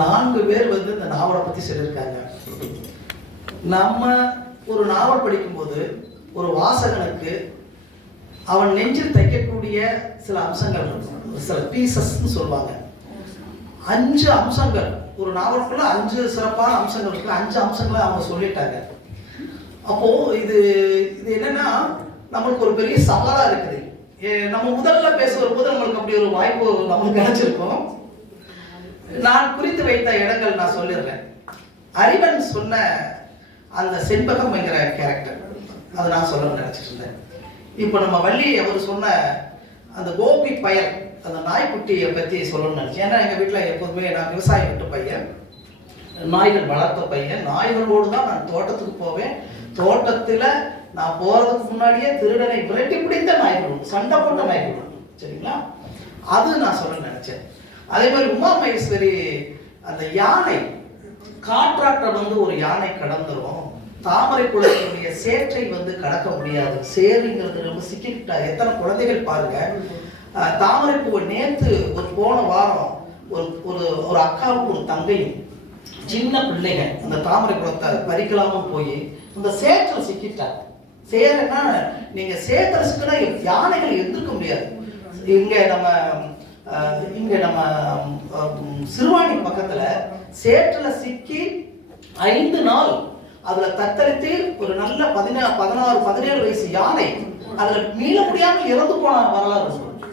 4 பேர் வந்து இந்த நாவலை பற்றி சொல்லியிருக்காங்க. நம்ம ஒரு நாவல் படிக்கும்போது ஒரு வாசகனுக்கு அவன் நெஞ்சில் தைக்கக்கூடிய சில அம்சங்கள் இருக்கும், சில பீசஸ்ன்னு சொல்லுவாங்க. 5 அம்சங்கள் ஒரு நாவலுக்குள்ள 5 சிறப்பான அம்சங்கள் இருக்கு. 5 அம்சங்களை அவங்க சொல்லிட்டாங்க. அப்போ இது என்னன்னா நம்மளுக்கு ஒரு பெரிய சவாலா இருக்குது. நம்ம முதல்ல பேச வரும்போது நம்மளுக்கு அப்படி ஒரு வாய்ப்பு நம்மளுக்கு கிடைச்சிருக்கும். நான் குறித்து வைத்த இடங்கள் நான் சொல்லிடுறேன். அறிவன் சொன்ன அந்த செண்பகம் என்கிற கேரக்டர், அதை நான் சொல்ல நினைச்சிட்டு இருந்தேன். இப்போ நம்ம வள்ளி அவர் சொன்ன அந்த கோபி பயல், அந்த நாய்க்குட்டியை பற்றி சொல்லணும்னு நினைச்சேன். ஏன்னா எங்கள் வீட்டில் எப்போதுமே நான் விவசாயம் விட்டு பையன், நாய்கள் வளர்த்த பையன். நாய்களோடு தான் நான் தோட்டத்துக்கு போவேன். தோட்டத்தில் நான் போகிறதுக்கு முன்னாடியே திருடனை விரட்டி பிடித்த நாய்கள், சண்டை போட்ட நாய்கள், சரிங்களா? அது நான் சொல்ல நினைச்சேன். அதே மாதிரி உமா மகேஸ்வரி அந்த யானை, காற்றாற்ற ஒரு யானை கடந்துரும், தாமரை குளத்தினுடைய சேற்றை கடக்க முடியாது. சேருங்கிறது ரொம்ப சிக்கிட்டா. எத்தனை குழந்தைகள் பாருங்க. தாமரை பூவை நேத்து போன வாரம் ஒரு அக்காவுக்கு ஒரு தங்கையும் சின்ன பிள்ளைங்க அந்த தாமரை குளத்தை பறிக்கலாம போய் இந்த சேற்றில் சிக்கிட்டாங்க. சேரன்னா நீங்க சேத்துல சிக்கினா யானைகள் எதிர்க்க முடியாது. இங்க நம்ம சிறுவாணி பக்கத்துல சேற்றுல சிக்கி 5 நாள் அதுல தத்தளித்து ஒரு நல்ல 16-17 வயசு யானை அதுல மீள முடியாமல் இறந்து போன வரலாறு,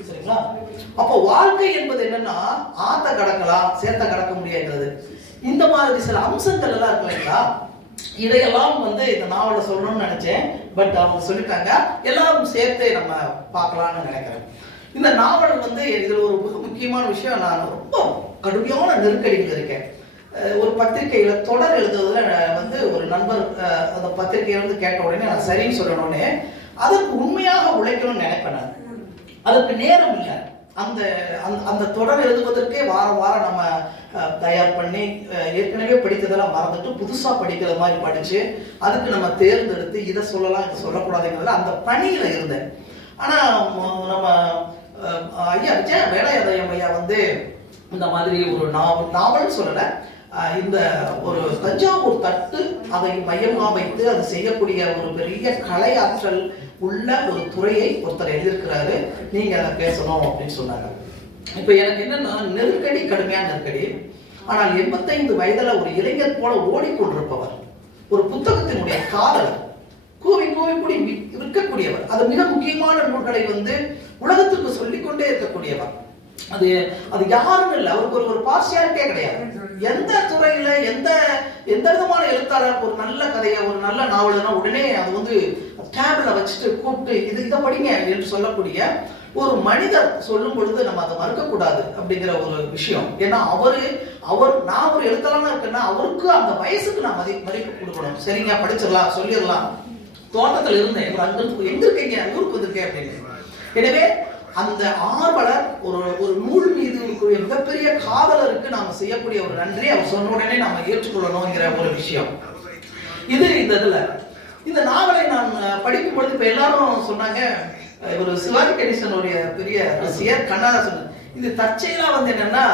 சரிங்களா? அப்போ வாழ்க்கை என்பது என்னன்னா ஆத்த கடக்கலாம், சேத்த கடக்க முடியாது. இந்த மாதிரி சில அம்சங்கள் எல்லாம் இருக்கு இல்லைங்களா? இதையெல்லாம் இந்த நாவலை சொல்லணும்னு நினைச்சேன். பட் அவங்க சொல்லிட்டாங்க, எல்லாரும் சேர்த்து நம்ம பார்க்கலாம்னு நினைக்கிறேன். இந்த நாவல் இதுல ஒரு மிக முக்கியமான விஷயம், நான் ரொம்ப கடுமையான நெருக்கடிகள் இருக்கேன். ஒரு பத்திரிகையில தொடர் எழுதுவதில் ஒரு நண்பர் அந்த பத்திரிகையில கேட்ட உடனே நான் சரின்னு சொல்லணும்னே அதற்கு உண்மையாக உழைக்கணும்னு நினைப்பேன். நான் அதற்கு நேரம் இல்லை. அந்த தொடர் எழுதுவதற்கே வாரம் வாரம் நம்ம தயார் பண்ணி ஏற்கனவே படித்ததெல்லாம் மறந்துட்டு புதுசா படிக்கிற மாதிரி படிச்சு அதுக்கு நம்ம தேர்ந்தெடுத்து இதை சொல்லலாம் இதை சொல்லக்கூடாதுங்கிறதுல அந்த பணியில இருந்தேன். ஆனா நம்ம ஐயா விஜய் வேலாயுதம் ஐயா இந்த மாதிரி ஒரு நாவல் சொல்லல, இந்த ஒரு தஞ்சாவூர் தட்டு அதை மையமா வைத்து அது செய்யக்கூடிய ஒரு பெரிய கலை ஆற்றல் உள்ள ஒரு துறையை ஒருத்தர் எழுதியிருக்கிறாரு, நீங்க அதை பேசணும் அப்படின்னு சொன்னாங்க. இப்ப எனக்கு என்னன்னா நெருக்கடி, கடுமையான நெருக்கடி. ஆனால் 85 வயதுல ஒரு இளைஞர் போல ஓடிக்கொண்டிருப்பவர், ஒரு புத்தகத்தினுடைய காதலர், கூவி கூவி கூடி விற்கக்கூடியவர், அது மிக முக்கியமான நூல்களை உலகத்திற்கு சொல்லிக்கொண்டே இருக்கக்கூடியவர். அது யாரும் இல்லை, அவருக்கு ஒரு பார்சியாலிட்டியே கிடையாது. எந்த துறையில எந்த விதமான எழுத்தாளர் ஒரு நல்ல கதையை ஒரு நல்ல நாவல்னா உடனே அது டேபிள்ல வச்சுட்டு கூப்பிட்டு இதை படிங்க என்று சொல்லக்கூடிய ஒரு மனிதர் சொல்லும் பொழுது நம்ம அதை மறுக்கக்கூடாது அப்படிங்கிற ஒரு விஷயம். ஏன்னா நான் ஒரு எழுத்தாளனா இருக்கேன்னா அவருக்கு அந்த வயசுக்கு நான் மதிப்பு கொடுக்கணும். சரிங்க, படிச்சிடலாம், சொல்லிடலாம், தோட்டத்தில் இருந்தேன், ஒரு அங்க எங்க இருக்கீங்க, ஊருக்கு வந்திருக்கேன் அப்படின்னு. எனவே அந்த ஆர்வலர் ஒரு நூல் மீது இருக்கக்கூடிய மிகப்பெரிய காதலருக்கு நாம செய்யக்கூடிய ஒரு நன்றி அவர் சொன்ன உடனே நாம ஏற்றுக்கொள்ளணுங்கிற ஒரு விஷயம். இது இந்த நாவலை நான் படிக்கும் பொழுது இப்ப எல்லாரும் சொன்னாங்க, ஒரு சிவாஜி கணேசனுடைய பெரிய ரசிகர் கண்ணதாசன், இது தற்செயலா என்னன்னா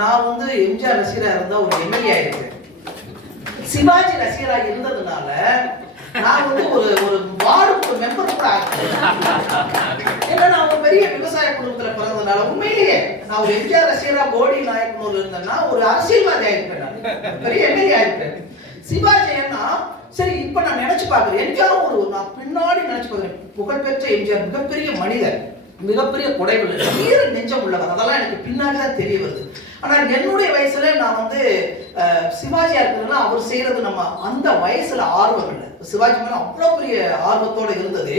நான் எம்ஜிஆர் ரசிகரா இருந்தா ஒரு எம்எல்ஏ ஆயிருக்கேன். சிவாஜி ரசிகரா இருந்ததுனால நான் ஒரு வார்டு மெம்பர் கூட ஆகிறேன். ஏன்னா நான் ஒரு பெரிய விவசாய குடும்பத்துல பிறந்ததுனால உண்மையிலேயே நான் ஒரு எம்ஜிஆர் ரசிகரா போடி நாயக்கனூர்ல இருந்தேன்னா ஒரு அரசியல்வாதி ஆயிருப்பேன், நான் பெரிய எம்எல்ஏ ஆயிருப்பேன். சிவாஜி ஏன்னா சரி இப்ப நான் நினைச்சு பாக்குறேன், எம்ஜிஆர் நான் பின்னாடி நினைச்சு பாக்குறேன், புகழ்பெற்ற எம்ஜிஆர் மிகப்பெரிய மனிதர், மிகப்பெரிய கொடைகள், வீர நெஞ்சம் உள்ளவர், அதெல்லாம் எனக்கு பின்னாடிதான் தெரிய வருது. ஆனா என்னுடைய வயசுல நான் சிவாஜியா இருக்கிறதுனா அவர் செய்யறது நம்ம அந்த வயசுல ஆர்வம் இல்லை. சிவாஜி மேல அவ்வளவு பெரிய ஆர்வத்தோட இருந்தது.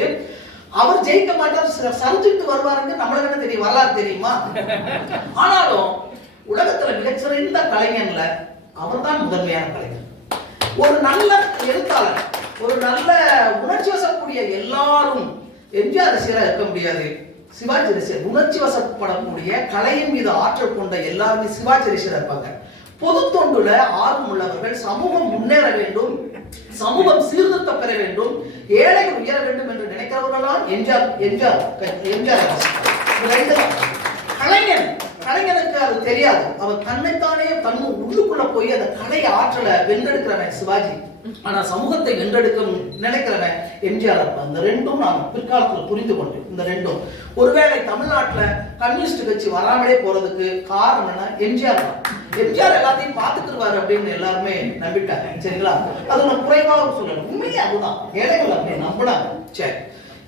அவர் ஜெயிக்க மாட்டார், சரிஞ்சுட்டு வருவாருன்னு நம்மளுக்கு என்ன தெரியும், வரலாறு தெரியுமா? ஆனாலும் உலகத்துல மிகச்சிறந்த கலைஞன்ல அவர் தான் முதன்மையான கலைஞர். ஒரு நல்ல எழுத்தாளர், ஒரு நல்ல உணர்ச்சி வசக்கூடிய எல்லாரும் எம்ஜிஆர் ரசிகரா இருக்க முடியாது. சிவாஜி ரசிகர், உணர்ச்சி வசப்படக்கூடிய கலையின் மீது ஆற்றல் கொண்ட எல்லாருமே சிவாஜி ரசிகரா இருப்பாங்க. பொது தொண்டுல ஆர்வம் உள்ளவர்கள், சமூகம் முன்னேற வேண்டும், சமூகம் சீர்திருத்தம் பெற வேண்டும், ஏழைகள் உயர வேண்டும் என்று நினைக்கிறவர்களால் எம்ஜிஆர் கலைஞன் கலைஞனுக்கு அது தெரியாது. அவர் தன்னைத்தானே உள்ளுக்குள்ள போய் அந்த கலை ஆற்றலை வென்றெடுக்கிறவன் சிவாஜி. ஆனா சமூகத்தை வென்றெடுக்க நினைக்கிறவன் எம்ஜிஆர். அந்த ரெண்டும் நான் பிற்காலத்தில் புரிந்து கொண்டேன். இந்த ரெண்டும் ஒருவேளை தமிழ்நாட்டுல கம்யூனிஸ்ட் கட்சி வராமலே போறதுக்கு காரணம் என்ன? எம்ஜிஆர் தான். எம்ஜிஆர் எல்லாத்தையும் பார்த்துக்குருவாரு அப்படின்னு எல்லாருமே நம்பிட்டாங்க. சரிங்களா? அது நான் குறைவாக சொல்லணும். உண்மையே அதுதான். ஏழைகள் அப்படி நம்பினாங்க. சரி,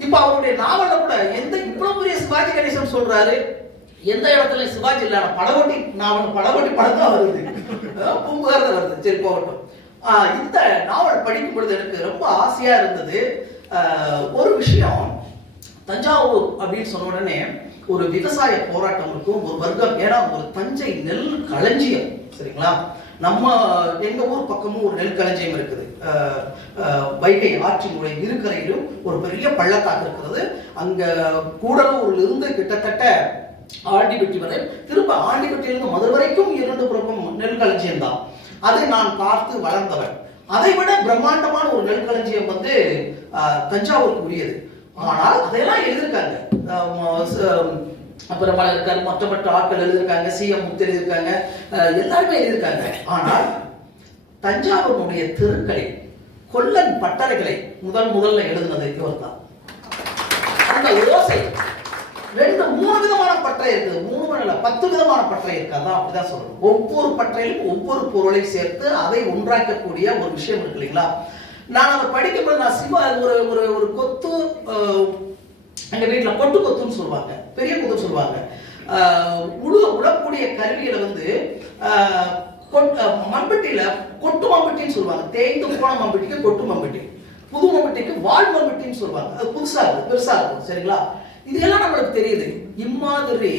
இப்ப அவருடைய நாவல்ல கூட எந்த இவ்வளவு பெரிய சிவாஜி கணேசன் சொல்றாரு, எந்த இடத்துல சிவாஜி இல்ல, படகோட்டி நாவல் படகோட்டி படம் தான் வருது, பூம்புகார் வருது. சரி, போகட்டும். இந்த நாவல் படிக்கும் பொழுது எனக்கு ரொம்ப ஆசையா இருந்தது. ஒரு விஷயம், தஞ்சாவூர் அப்படின்னு சொன்ன உடனே ஒரு விவசாய போராட்டம் இருக்கும், ஒரு வர்க்கம். ஏன்னா ஒரு தஞ்சை நெல் களஞ்சியம். சரிங்களா? நம்ம எங்க ஊர் பக்கமும் ஒரு நெல் களஞ்சியம் இருக்குது. வைகை ஆற்றினுடைய இருக்கரையிலும் ஒரு பெரிய பள்ளத்தாக்கு இருக்கிறது. அங்க கூடலூர்ல இருந்து கிட்டத்தட்ட ஆண்டிபட்டி வரை, திரும்ப ஆண்டிபட்டியிலிருந்து மதுரை வரைக்கும் 2 புறமும் நெல் களஞ்சியம் தான். அதை நான் பார்த்து வளர்ந்தவன். அதை விட பிரம்மாண்டமான ஒரு நெல் களஞ்சியம் வந்து தஞ்சாவூருக்கு உரியது. ஆனால் அதையெல்லாம் எழுதியிருக்காங்க. அப்புறம் இருக்காரு, மற்ற ஆட்கள் எழுதியிருக்காங்க, சிஎம் முத்து எழுதியிருக்காங்க, எல்லாருமே எழுதியிருக்காங்க. ஆனால் தஞ்சாவூருடைய தெருக்களை, கொல்லன் பட்டறைகளை முதல்ல எழுதுனது இவர் தான். அந்த ஓசை 2-3 விதமான பட்டறை இருக்குது. 3 10 விதமான பட்டறை இருக்கு. அதான் அப்படிதான் சொல்லணும். ஒவ்வொரு பட்டறையிலும் ஒவ்வொரு பொருளை சேர்த்து அதை ஒன்றாக்கக்கூடிய ஒரு விஷயம் இருக்கு இல்லைங்களா? நான் அதை படிக்கும்போது நான் சிவா ஒரு கொத்து, எங்க வீட்டுல கொட்டு கொத்துன்னு சொல்லுவாங்க, பெரிய கொத்து சொல்லுவாங்க. உழக்கூடிய கருவியில வந்து மம்பட்டியில கொட்டு மம்பட்டின்னு சொல்லுவாங்க. தேய்ந்து போன மம்பட்டிக்கு கொட்டு மம்பட்டி, புது மம்பட்டிக்கு வால் மம்பட்டின்னு சொல்லுவாங்க. அது புதுசா இருக்கு, பெருசா இருக்கும். சரிங்களா? இதெல்லாம் நம்மளுக்கு தெரியுது. இம்மாதிரி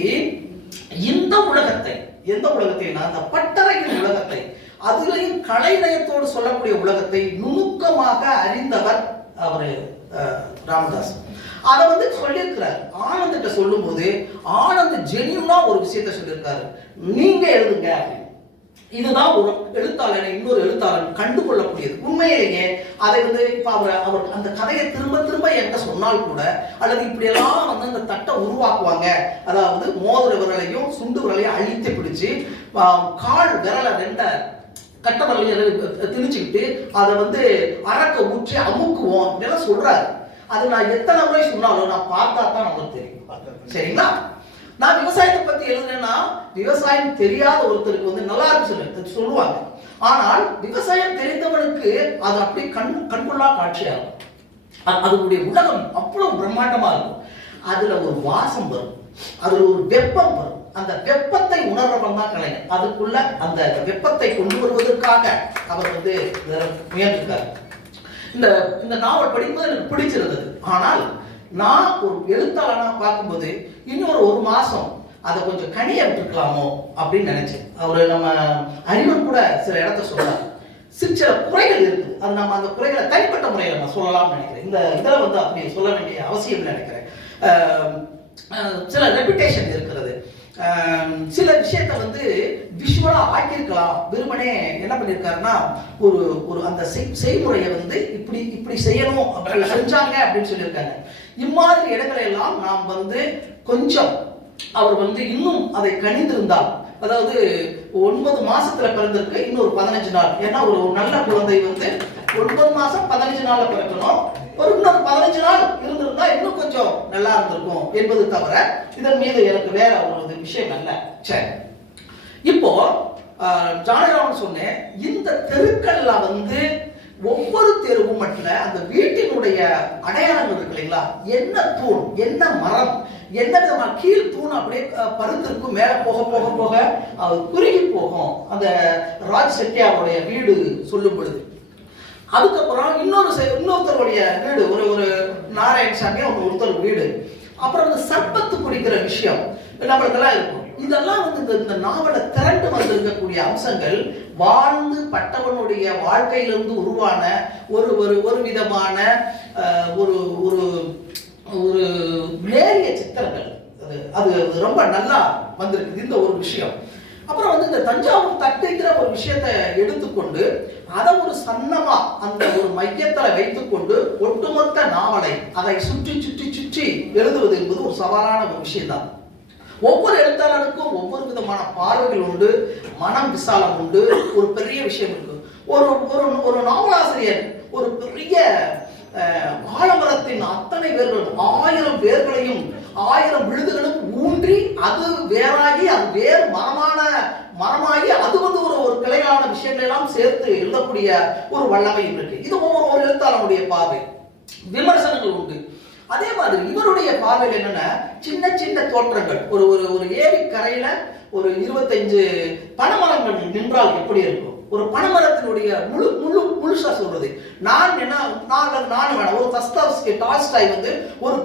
இந்த உலகத்தை, எந்த உலகத்தைனா அந்த பட்டறையின் உலகத்தை, அதுலயும் கலைநயத்தோடு சொல்லக்கூடிய உலகத்தை நுணுக்கமாக அறிந்தவர் அவரு ராமதாஸ். அதை வந்து சொல்லியிருக்கிறார். ஆனந்திட்ட சொல்லும் போது ஆனந்த் ஜெனியூனா ஒரு விஷயத்த சொல்லியிருக்காரு, நீங்க எழுதுங்க. இதுதான் ஒரு எழுத்தாளனை இன்னொரு எழுத்தாளன் கண்டுகொள்ளக்கூடியது. உண்மையிலேயே அதை வந்து இப்ப அவர் அந்த கதையை திரும்ப என்கிட்ட சொன்னால் கூட, அல்லது இப்படி எல்லாம் வந்து அந்த தட்டை உருவாக்குவாங்க. அதாவது மோதிர விரலையும் சுண்டு விரலையும் அழித்து பிடிச்சு கால் விரலை 2 கட்ட விரலையும் திணிச்சுக்கிட்டு அதை வந்து அரக்க ஊற்றி அமுக்குவோம் இதெல்லாம் சொல்றாரு. அது நான் எத்தனை முறை சொன்னாலும் நான் பார்த்தா தான் நமக்கு தெரியும். சரிங்களா? நான் விவசாயத்தை பத்தி எழுதுனேன்னா விவசாயம் தெரியாத ஒருத்தருக்கு வந்து நல்லா இருக்கு சொல்லுவாங்க. ஆனால் விவசாயம் தெரிந்தவனுக்கு அது அப்படி கண்கொள்ளா காட்சியாகும். அதனுடைய உலகம் அவ்வளவு பிரம்மாண்டமா இருக்கும். அதுல ஒரு வாசம் வரும், அதுல ஒரு வெப்பம் வரும். அந்த வெப்பத்தை உணர்றவன் தான் கலைஞர். அதுக்குள்ள அந்த வெப்பத்தை கொண்டு வருவதற்காக அவர் வந்து முயன்றிருக்காரு. இந்த நாவல் படிக்கும்போது எனக்கு பிடிச்சிருந்தது. ஆனால் நான் ஒரு எழுத்தாளனா பார்க்கும்போது இன்னொரு 1 மாசம் அதை கொஞ்சம் கனிய விட்டுருக்கலாமோ அப்படின்னு நினைச்சேன். அவரு நம்ம அறிவன் கூட சில இடத்த சொல்றாரு, சில குறைகள் இருக்குது. அது நம்ம அந்த குறைகளை தனிப்பட்ட முறையில் நான் சொல்லலாம்னு நினைக்கிறேன். இந்த இதில் வந்து அப்படி சொல்ல வேண்டிய அவசியம் நினைக்கிறேன். சில ரெப்புடேஷன் இருக்கிறது. சில விஷயத்த வந்து விஷுவலா ஆக்கியிருக்கலாம். வெறுமனே என்ன பண்ணியிருக்காருன்னா ஒரு அந்த செய்முறையை வந்து இப்படி செய்யணும் அப்படி செஞ்சாங்க அப்படின்னு சொல்லியிருக்காங்க. இம்மாதிரி இடங்களை எல்லாம் நாம் வந்து கொஞ்சம் அவர் வந்து இன்னும் அதை கணிந்திருந்தால், அதாவது 9 மாசத்துல பிறந்திருக்கு, இன்னொரு 15 நாள். ஏன்னா ஒரு நல்ல குழந்தை வந்து 9 மாசம் 15 நாள்ல பிறக்கணும். ஒரு இன்னொரு 15 நாள் இருந்திருந்தா இன்னும் கொஞ்சம் நல்லா இருந்திருக்கும் என்பது தவிர இதன் மீது எனக்கு வேற ஒரு விஷயம் அல்ல. சரி, இப்போ ஜானகிராமன் சொன்னேன், இந்த தெருக்கள்ல வந்து ஒவ்வொரு தெருவும் மட்டும் அந்த வீட்டினுடைய அடையாளங்கள் இருக்கு இல்லைங்களா? என்ன தூண், என்ன மரம், என்ன விதமான கீழ் தூண் அப்படியே பருத்திருக்கும். மேல போக போக போக அது குறுகி போகும். அந்த ராஜ் செட்டியாருடைய வீடு சொல்லும் பொழுது அதுக்கப்புறம் இன்னொருத்தருடைய வீடு, ஒரு நாராயணசாமி ஒருத்தர் வீடு. அப்புறம் வந்து சர்பத்து குடிக்கிற விஷயம் நம்மளுக்கெல்லாம் இருக்கும். இதெல்லாம் வந்து இந்த நாவலை திரண்டு வந்திருக்கக்கூடிய அம்சங்கள் வாழ்ந்து பட்டவனுடைய வாழ்க்கையிலிருந்து உருவான ஒரு விதமான ஒரு ஒரு ஒரு நேரிய சித்திரங்கள். அது ரொம்ப நல்லா வந்திருக்கு இந்த ஒரு விஷயம். அப்புறம் வந்து இந்த தஞ்சாவூர் தட்டுங்கிற ஒரு விஷயத்தை எடுத்துக்கொண்டு அதை ஒரு சன்னமா அந்த ஒரு மையத்தில் வைத்துக்கொண்டு ஒட்டுமொத்த நாவலை அதை சுற்றி சுற்றி சுற்றி எழுதுவது என்பது ஒரு சவாலான ஒரு விஷயம் தான். ஒவ்வொரு எழுத்தாளருக்கும் ஒவ்வொரு விதமான பார்வைகள் உண்டு, மனம் விசாலம் உண்டு. ஒரு பெரிய விஷயம் இருக்கு. ஒரு ஒரு நாவலாசிரியர் ஒரு பெரிய ஆலமரத்தின் அத்தனை வேர்களும் 1000 வேர்களையும் 1000 விழுதுகளும் ஊன்றி அது வேறாகி அது வேறு மரமாகி அது வந்து ஒரு கிளையான விஷயங்கள் எல்லாம் சேர்த்து எழுதக்கூடிய ஒரு வல்லமை இருக்கு. இது ஒரு எழுத்தாளனுடைய பார்வை. விமர்சனங்கள் உண்டு. அதே மாதிரி இவருடைய பார்வையில் என்னன்னா சின்ன சின்ன தோற்றங்கள். ஒரு ஏரி கரையில ஒரு 25 பனைமரங்கள் நின்றால் எப்படி இருக்கும்? ஒரு பனைமரத்தினுடைய முழுசா சொல்றது. நான் வேணாம். ஒரு தஸ்தாவ்ஸ்கி டால்ஸ்டாய் வந்து ஒரு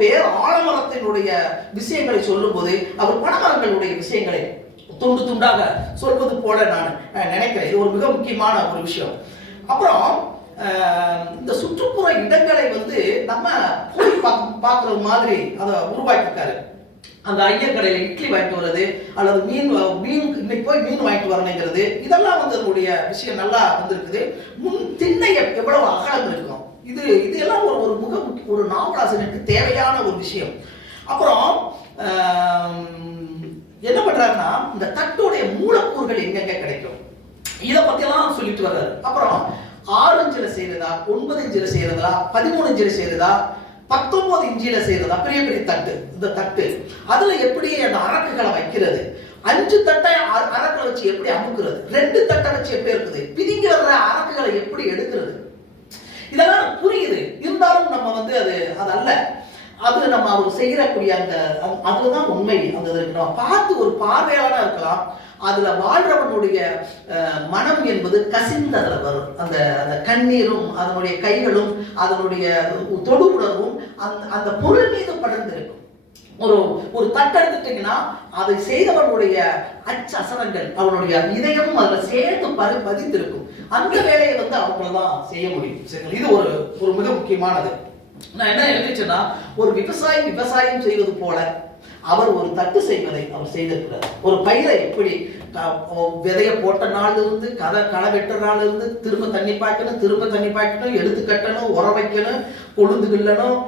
பெரும் ஆலமரத்தினுடைய விஷயங்களை சொல்லும் போது அவர் பனைமரங்களுடைய விஷயங்களை துண்டு துண்டாக சொல்வது போல நான் நினைக்கிறேன். இது ஒரு மிக முக்கியமான ஒரு விஷயம். அப்புறம் இந்த சுற்றுப்புற இடங்களை வந்து நம்ம போய் பார்க்கறது மாதிரி அதை உருவாக்கிருக்காரு. அந்த ஐயர் கடையில் இட்லி வாங்கிட்டு வர்றது அல்லது மீன் இன்னைக்கு போய் மீன் வாங்கிட்டு வரணுங்கிறது இதெல்லாம் வந்து அதனுடைய விஷயம் நல்லா வந்திருக்குது. திண்ணை எவ்வளவு அகலம் இருக்கும், இது எல்லாம் ஒரு நாவலாசிரியருக்கு தேவையான ஒரு விஷயம். அப்புறம் என்ன பண்றாருன்னா இந்த தட்டுடைய மூலக்கூறுகள் எங்கெங்க கிடைக்கும் இதை பத்தி எல்லாம் சொல்லிட்டு வர்றாரு. அப்புறம் 6 இன்ச்சில செய்யறதா, 9 இன்ச்சில செய்யறதா, 13 இன்ச்சில செய்யறதா, 19 இன்ச்சில செய்யறதா, பெரிய பெரிய தட்டு. இந்த தட்டு அதுல எப்படி அந்த அரக்குகளை வைக்கிறது, 5 தட்டை அரக்குகளை வச்சு எப்படி அமுக்குறது, 2 தட்டை வச்சு எப்படி இருக்குது, பிதிங்கி வர்ற அரக்குகளை எப்படி எடுக்கிறது, இதெல்லாம் புரியுது. இருந்தாலும் நம்ம வந்து அது அல்ல, அது நம்ம அவர் செய்யக்கூடிய அதுதான் உண்மை. அந்த நம்ம பார்த்து ஒரு பார்வையாளனா இருக்கலாம். அதுல வாழ்றவனுடைய மனம் என்பது கசிந்து அதுல வரும். அந்த கண்ணீரும் அதனுடைய கைகளும் அதனுடைய தொடு உணர்வும் அந்த பொருள் மீது படர்ந்திருக்கும். ஒரு தட்டு எடுத்துட்டீங்கன்னா அதை செய்தவனுடைய அசரங்கள் அவனுடைய இதயமும் அதுல சேர்த்து பதிந்திருக்கும். அந்த வேலையை வந்து அவங்களாம் செய்ய முடியும். இது ஒரு மிக முக்கியமானது. நான் என்ன எழுதிச்சேன்னா ஒரு விவசாயம் செய்வது போல அவர் ஒரு தட்டு செய்வதை அவர் செய்திருக்கிறார். ஒரு பயிரை எப்படி விதைய போட்ட நாள்ல இருந்து களை வெட்டுற நாள்ல இருந்து திரும்ப தண்ணி பாய்க்கணும், எடுத்து கட்டணும், உர வைக்கணும், கொழுந்து கிள்ளணும்,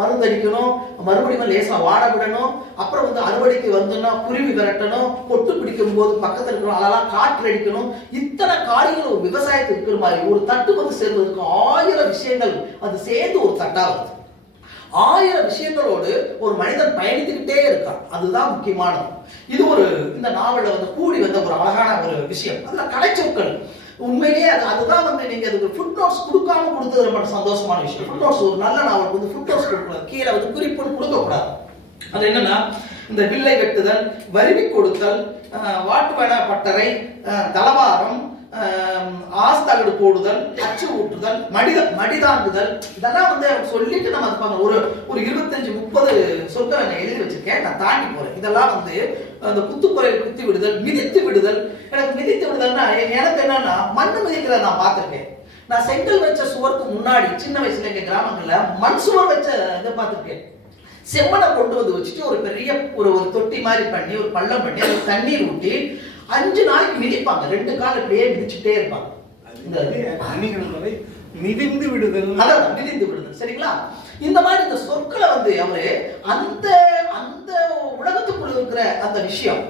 மருந்தடிக்கணும், மறுபடியும் லேசா வாட விடணும், அப்புறம் வந்து அறுவடைக்கு வந்துன்னா குருவி விரட்டணும், பொட்டு பிடிக்கும் போது பக்கத்துல இருக்கணும், அதெல்லாம் காற்று அடிக்கணும். இத்தனை காரியங்கள் ஒரு விவசாயத்துக்கு இருக்கிற மாதிரி ஒரு தட்டு வந்து சேர்வதற்கு 1000 விஷயங்கள் அது சேர்ந்து ஒரு தட்டா வருது. 1000 விஷயங்களோடு ஒரு மனிதன் பயணித்துக்கிட்டே இருக்கான். அதுதான் முக்கியமானது. இது இந்த நாவல்ல வந்து கூடி வந்த ஒரு அழகான ஒரு விஷயம். அதுல கலைச்சொற்கள் உண்மையிலேயே அதுதான் வந்து நீங்க அதுக்கு ஃபுட் நோட்ஸ் கொடுக்காம கொடுத்தது ரொம்ப சந்தோஷமான விஷயம். ஃபுட் நோட்ஸ் ஒரு நல்ல நாவலுக்கு வந்து ஃபுட் நோட்ஸ் கொடுக்கக்கூடாது, கீழே வந்து குறிப்புன்னு கொடுக்கக்கூடாது. அது என்னன்னா இந்த வில்லை வெட்டுதல், வருவி கொடுத்தல், வாட்டுவன பட்டறை, தலவாரம், ஆஸ்தகடு போடுதல், அச்சு ஊற்றுதல், மடிதாண்டுதல், இதெல்லாம் வந்து சொல்லிட்டு நம்ம ஒரு 25-30 சொற்களை நான் எழுதி வச்சிருக்கேன். நான் தாண்டி போறேன். இதெல்லாம் வந்து அந்த குத்துக்குறையில் குத்தி விடுதல், மிதித்து விடுதல். எனக்கு மிதித்து விடுதல்னா எனக்கு என்னன்னா மண்ணு மிதிக்கிறத நான் பார்த்திருக்கேன். நான் செங்கல் வச்ச சுவருக்கு முன்னாடி சின்ன வயசுல எங்க கிராமங்கள்ல மண் சுவர் வச்ச இதை பார்த்திருக்கேன். செம்மனை கொண்டு வந்து வச்சுட்டு ஒரு பெரிய ஒரு தொட்டி மாதிரி பண்ணி ஒரு பள்ளம் பண்ணி அது தண்ணீர் ஊட்டி 5 நாளைக்கு மிதிப்பாங்க. 2 கால் அப்படியே மிதிச்சுட்டே இருப்பாங்க. மிதிந்து விடுதல், சரிங்களா? இந்த மாதிரி இந்த சொற்களை வந்து அவரு அந்த உலகத்துக்குள்ள இருக்கிற அந்த விஷயம்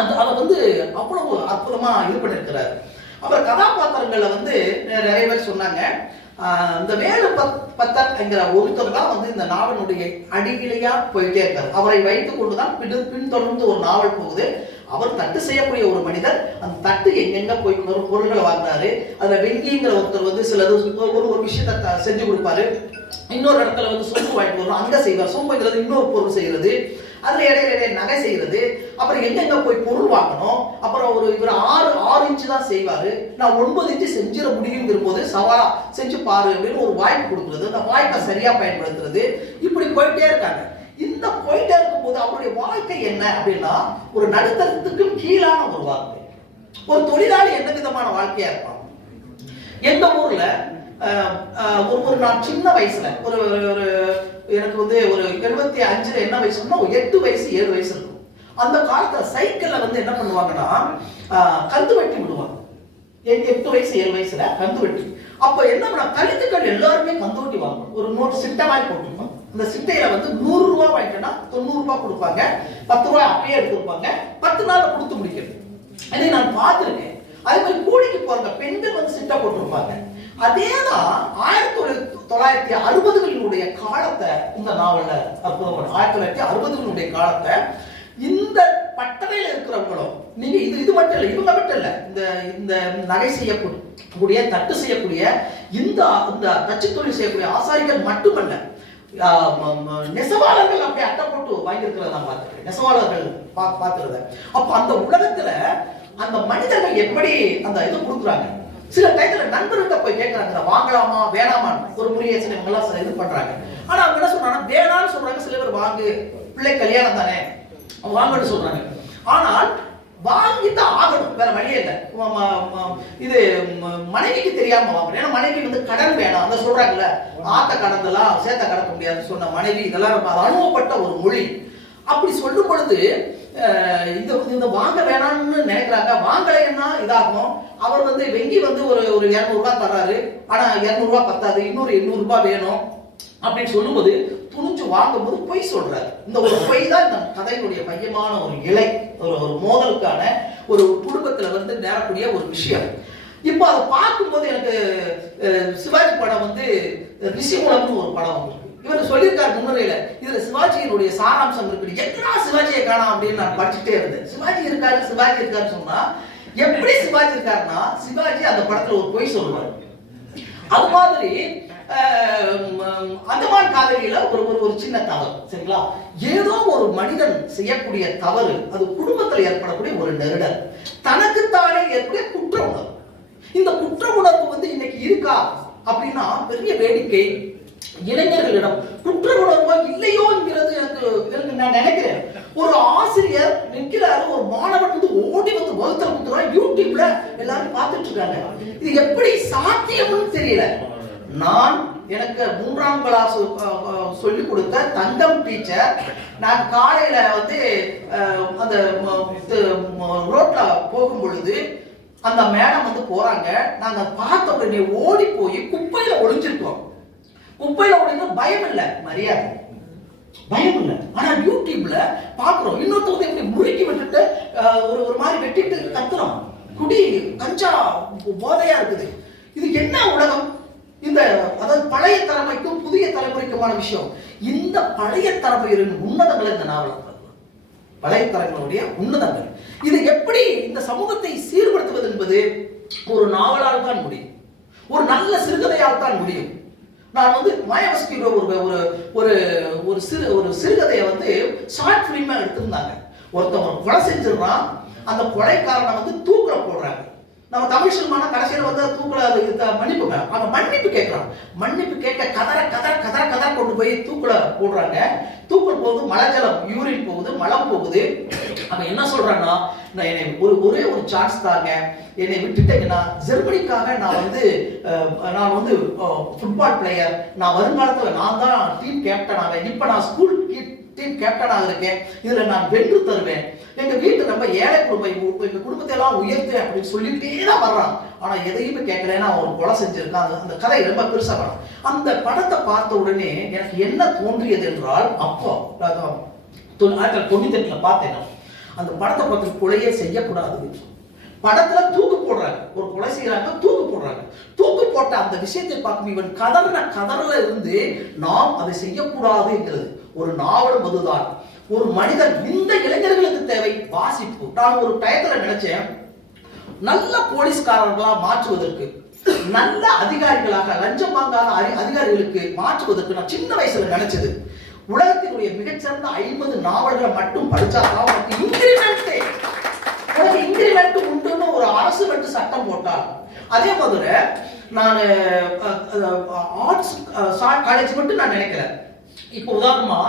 அதை வந்து அவ்வளவு அற்புதமா இது பண்ணிருக்கிறார். அப்புறம் கதாபாத்திரங்களை வந்து நிறைய பேர் சொன்னாங்க. இந்த வேலு பத்தர் என்கிற ஒருத்தர் தான் வந்து இந்த நாவலுடைய அடியிலையா போயிட்டே இருக்காரு. அவரை வைத்துக் கொண்டுதான் பின்தொடர்ந்து ஒரு நாவல் போகுது. அவர் தட்டு செய்யக்கூடிய ஒரு மனிதர். அந்த தட்டு எங்கெங்க போய் பொருள்களை வாங்குறாரு. அதுல வெங்கிங்கிற ஒருத்தர் வந்து சிலது ஒரு விஷயத்த செஞ்சு கொடுப்பாரு. இன்னொரு இடத்துல வந்து சொம்பு வாங்கிட்டு வரும், அங்க செய்வார். சொம்புங்கிறது இன்னொரு பொருள் செய்யறது, அதுல இடையில நகை செய்யறது. அப்புறம் எங்கெங்க போய் பொருள் வாங்கணும். அப்புறம் இவர் 6 இன்ச்சு தான் செய்வாரு. நான் 9 இன்ச்சு செஞ்சிட முடியுங்கிற போது சவாலா செஞ்சு பாரு அப்படின்னு ஒரு வாய்ப்பு கொடுக்குறது, அந்த வாய்ப்பை சரியா பயன்படுத்துறது. இப்படி போயிட்டே இருக்காங்க. இந்த போயிட்டே இருக்கும் போது அவருடைய வாழ்க்கை என்ன அப்படின்னா ஒரு நடுத்தரத்துக்கும் கீழான ஒரு வாழ்க்கை. ஒரு தொழிலாளி என்ன விதமான வாழ்க்கையா இருப்பான். எங்க ஊர்ல நான் சின்ன வயசுல எனக்கு வந்து ஒரு 75 என்ன வயசுன்னா 8 வயசு 7 வயசு இருக்கும். அந்த காலத்துல சைக்கிள்ல வந்து என்ன பண்ணுவாங்கன்னா கந்து வெட்டி விடுவாங்க. 8 வயசு 7 வயசுல கந்து வெட்டி. அப்ப என்ன பண்ண கழுத்துக்கள் எல்லாருமே கந்து வெட்டி வாங்கணும். ஒரு நோட் சிட்ட மாதிரி போட்டுக்கணும். இந்த சிட்டையில வந்து 100 ரூபாய் வாங்கிட்டோம்னா 90 ரூபாய் கொடுப்பாங்க, 10 ரூபாய் அப்படியே எடுத்துருப்பாங்க, 10 நாள் கொடுத்து முடிக்கிறது. அதை நான் பார்த்துருக்கேன். அதே மாதிரி கூலிக்கு போறாங்க பெண்கள் வந்து சிட்டை போட்டிருப்பாங்க. அதேதான் 1960களுடைய காலத்தை இந்த நாவல்ல அற்புதம். 1960களுடைய காலத்தை இந்த பட்டறையில் இருக்கிறவங்களும் நீங்க இது மட்டும் இல்லை, இவங்க மட்டும் இல்லை, இந்த நகை செய்யக்கூடிய தட்டு செய்யக்கூடிய இந்த தச்சு தொழில் செய்யக்கூடிய ஆசாரிகள் மட்டுமல்ல, நெசவாளர்கள் அப்படியே அட்டை போட்டு வாங்கியிருக்கிறத நான் பார்த்துருக்கேன். நெசவாளர்கள் பார்த்துருத. அப்ப அந்த உலகத்துல அந்த மனிதர்கள் எப்படி அந்த இது கொடுக்குறாங்க. சில டயத்துல நண்பர்கிட்ட போய் கேட்கறாங்க வாங்கலாமா வேணாமான்னு. ஒரு முறையேசன் இவங்க எல்லாம் இது பண்றாங்க. ஆனா அவங்க என்ன சொல்றாங்க, வேணான்னு சொல்றாங்க. சில பேர் வாங்கு, பிள்ளை கல்யாணம் தானே வாங்கன்னு சொல்றாங்க. ஆனால் வாங்கித்தான் ஆகணும், வேற வழியே இல்லை. இது மனைவிக்கு தெரியாம வாங்கணும். ஏன்னா மனைவி வந்து கடன் வேணாம் அந்த சொல்றாங்கல்ல, ஆத்த கடந்தெல்லாம் சேத்த கடக்க முடியாது சொன்ன மனைவி, இதெல்லாம் ரொம்ப அனுபவப்பட்ட ஒரு மொழி. அப்படி சொல்லும் பொழுது இந்த வாங்க வேணாம்னு நினைக்கிறாங்க. வாங்கலைன்னா இதாகும். அவர் வந்து வெங்கி வந்து ஒரு 200 ரூபாய் தர்றாரு, ஆனா 200 ரூபாய் பத்தாது, இன்னொரு 800 ரூபாய் வேணும் அப்படின்னு சொல்லும்போது துணிஞ்சு வாங்கும்போது பொய் சொல்றாரு. இந்த ஒரு பொய் தான் இந்த கதையினுடைய மையமான ஒரு இலை, ஒரு மோதலுக்கான ஒரு குடும்பத்துல வந்து நேரக்கூடிய ஒரு விஷயம். இப்போ அதை பார்க்கும்போது எனக்கு சிவாஜி படம் வந்து ரிஷிகுலம்னு ஒரு படம் வந்து இவர் சொல்லியிருக்காரு முன்னுரையில, இதுல சிவாஜியினுடைய சாராம்சம் இருக்கு. எத்தனா சிவாஜியை காணோம் அப்படின்னு நான் படிச்சுட்டே இருந்தேன். சிவாஜி இருக்காரு சொன்னா எப்படி சிவாஜி இருக்காருன்னா, சிவாஜி அந்த படத்துல ஒரு பொய் சொல்லுவார். அது மாதிரி அந்தமான் காதலியில ஒரு சின்ன தவறு, சரிங்களா? ஏதோ ஒரு மனிதன் செய்யக்கூடிய தவறு, அது குடும்பத்தில் ஏற்படக்கூடிய ஒரு நெருடல், தனக்குத்தானே ஏற்படைய குற்ற உணர்வு. இந்த குற்ற உணர்வு வந்து இன்னைக்கு இருக்கா அப்படின்னா பெரிய வேடிக்கை. இளைஞர்களிடம் குற்ற உணர்வா இல்லையோங்கிறது எனக்கு நான் நினைக்கிறேன். ஒரு ஆசிரியர் நிற்கிறாரு, ஒரு மாணவன் வந்து ஓடி வந்து வகுத்தல் குத்துறான், யூடியூப்ல எல்லாரும் பார்த்துட்டு இருக்காங்க. இது எப்படி சாத்தியம்னு தெரியல. எனக்கு 3ஆம் கிளாஸ் சொல்லிக் கொடுத்த தங்கம் டீச்சர், நான் காலையில வந்து அந்த ரோட்ல போகும் பொழுது அந்த மேடம் வந்து போறாங்க. நாங்க பார்த்த உடனே ஓடி போய் குப்பையில ஒளிஞ்சிருக்கோம். குப்பையில ஒளிஞ்சா பயம் இல்ல, மரியாதை, பயம் இல்ல. ஆனா யூடியூப்ல பாக்குறோம், இன்னொருத்தவங்க இப்படி முறுக்கி விட்டுட்டு ஒரு மாதிரி வெட்டிட்டு கத்துறோம். குடி கஞ்சா போதையா இருக்குது. இது என்ன உலகம்? இந்த அதாவது பழைய தலைமுறைக்கும் புதிய தலைமுறைக்குமான விஷயம். இந்த பழைய தலைமுறையின் உன்னதங்கள் இந்த நாவல், பழைய தலைமுறையுடைய உன்னதங்கள். இது எப்படி இந்த சமூகத்தை சீர்படுத்துவது என்பது ஒரு நாவலால் தான் முடியும், ஒரு நல்ல சிறுகதையால் தான் முடியும். நான் வந்து மாயாவஸ்கி ஒரு சிறுகதையை வந்து ஷார்ட் பிலிமா எடுத்திருந்தாங்க. ஒருத்தவங்க கொலை செஞ்சிடறான், அந்த கொலைக்காரனை வந்து தூக்குல போடுறாங்க. நம்ம தமிழ் சினிமான கடைசியில வந்து தூக்குல மன்னிப்பு, அவன் மன்னிப்பு கேட்கறான். மன்னிப்பு கேட்க கதற கதற கதற கதற கொண்டு போய் தூக்குல போடுறாங்க. தூக்குல போகுது, மலை ஜலம் யூரின் போகுது, மலம் போகுது. அவன் என்ன சொல்றான்னா, நான் என்னை ஒரே ஒரு சான்ஸ் தாங்க, என்னை விட்டுட்டீங்கன்னா ஜெர்மனிக்காக நான் வந்து ஃபுட்பால் பிளேயர், நான் வருங்காலத்துல நான் தான் டீம் கேப்டன் ஆவேன், இப்ப நான் ஸ்கூல் டீம் கேப்டனாக இருக்கேன், இதுல நான் வென்று தருவேன், எங்க வீட்டு ரொம்ப ஏழை குடும்பம், எங்க குடும்பத்தை எல்லாம் உயர்த்து அப்படின்னு சொல்லிட்டே தான் வர்றான். ஆனா எதையுமே கேட்கலன்னா அவன் கொலை செஞ்சிருக்கான். அந்த கதை ரொம்ப பெருசா வரும். அந்த படத்தை பார்த்த உடனே எனக்கு என்ன தோன்றியது என்றால், அப்போ 1998 பார்த்தேன். அந்த படத்தை பார்த்து கொலையே செய்யக்கூடாது. படத்துல தூக்கு போடுறாங்க, ஒரு கொலை செய்யறாங்க, தூக்கு போடுறாங்க. தூக்கு போட்ட அந்த விஷயத்தை பார்க்கும் இவன் கதறல இருந்து நாம் அதை செய்யக்கூடாதுங்கிறது ஒரு நாவலும் அதுதான். ஒரு மனிதன், இந்த இளைஞர்களுக்கு தேவை வாசிப்பு. நான் ஒரு டயத்துல நினைச்சேன், நல்ல போலீஸ்காரர்களா மாற்றுவதற்கு, நல்ல அதிகாரிகளாக லஞ்சம் வாங்காத அதிகாரிகளுக்கு மாற்றுவதற்கு நான் சின்ன வயசுல நினைச்சது, உலகத்தினுடைய மிகச்சிறந்த 50 நாவல்களை மட்டும் படிச்சாதான் உனக்கு இன்கிரிமெண்ட் உண்டுன்னு ஒரு அரசு மட்டும் சட்டம் போட்டால். அதே மாதிரி நான் ஆர்ட்ஸ் காலேஜ் மட்டும் நான் நினைக்கிறேன். இப்போ உதாரணமா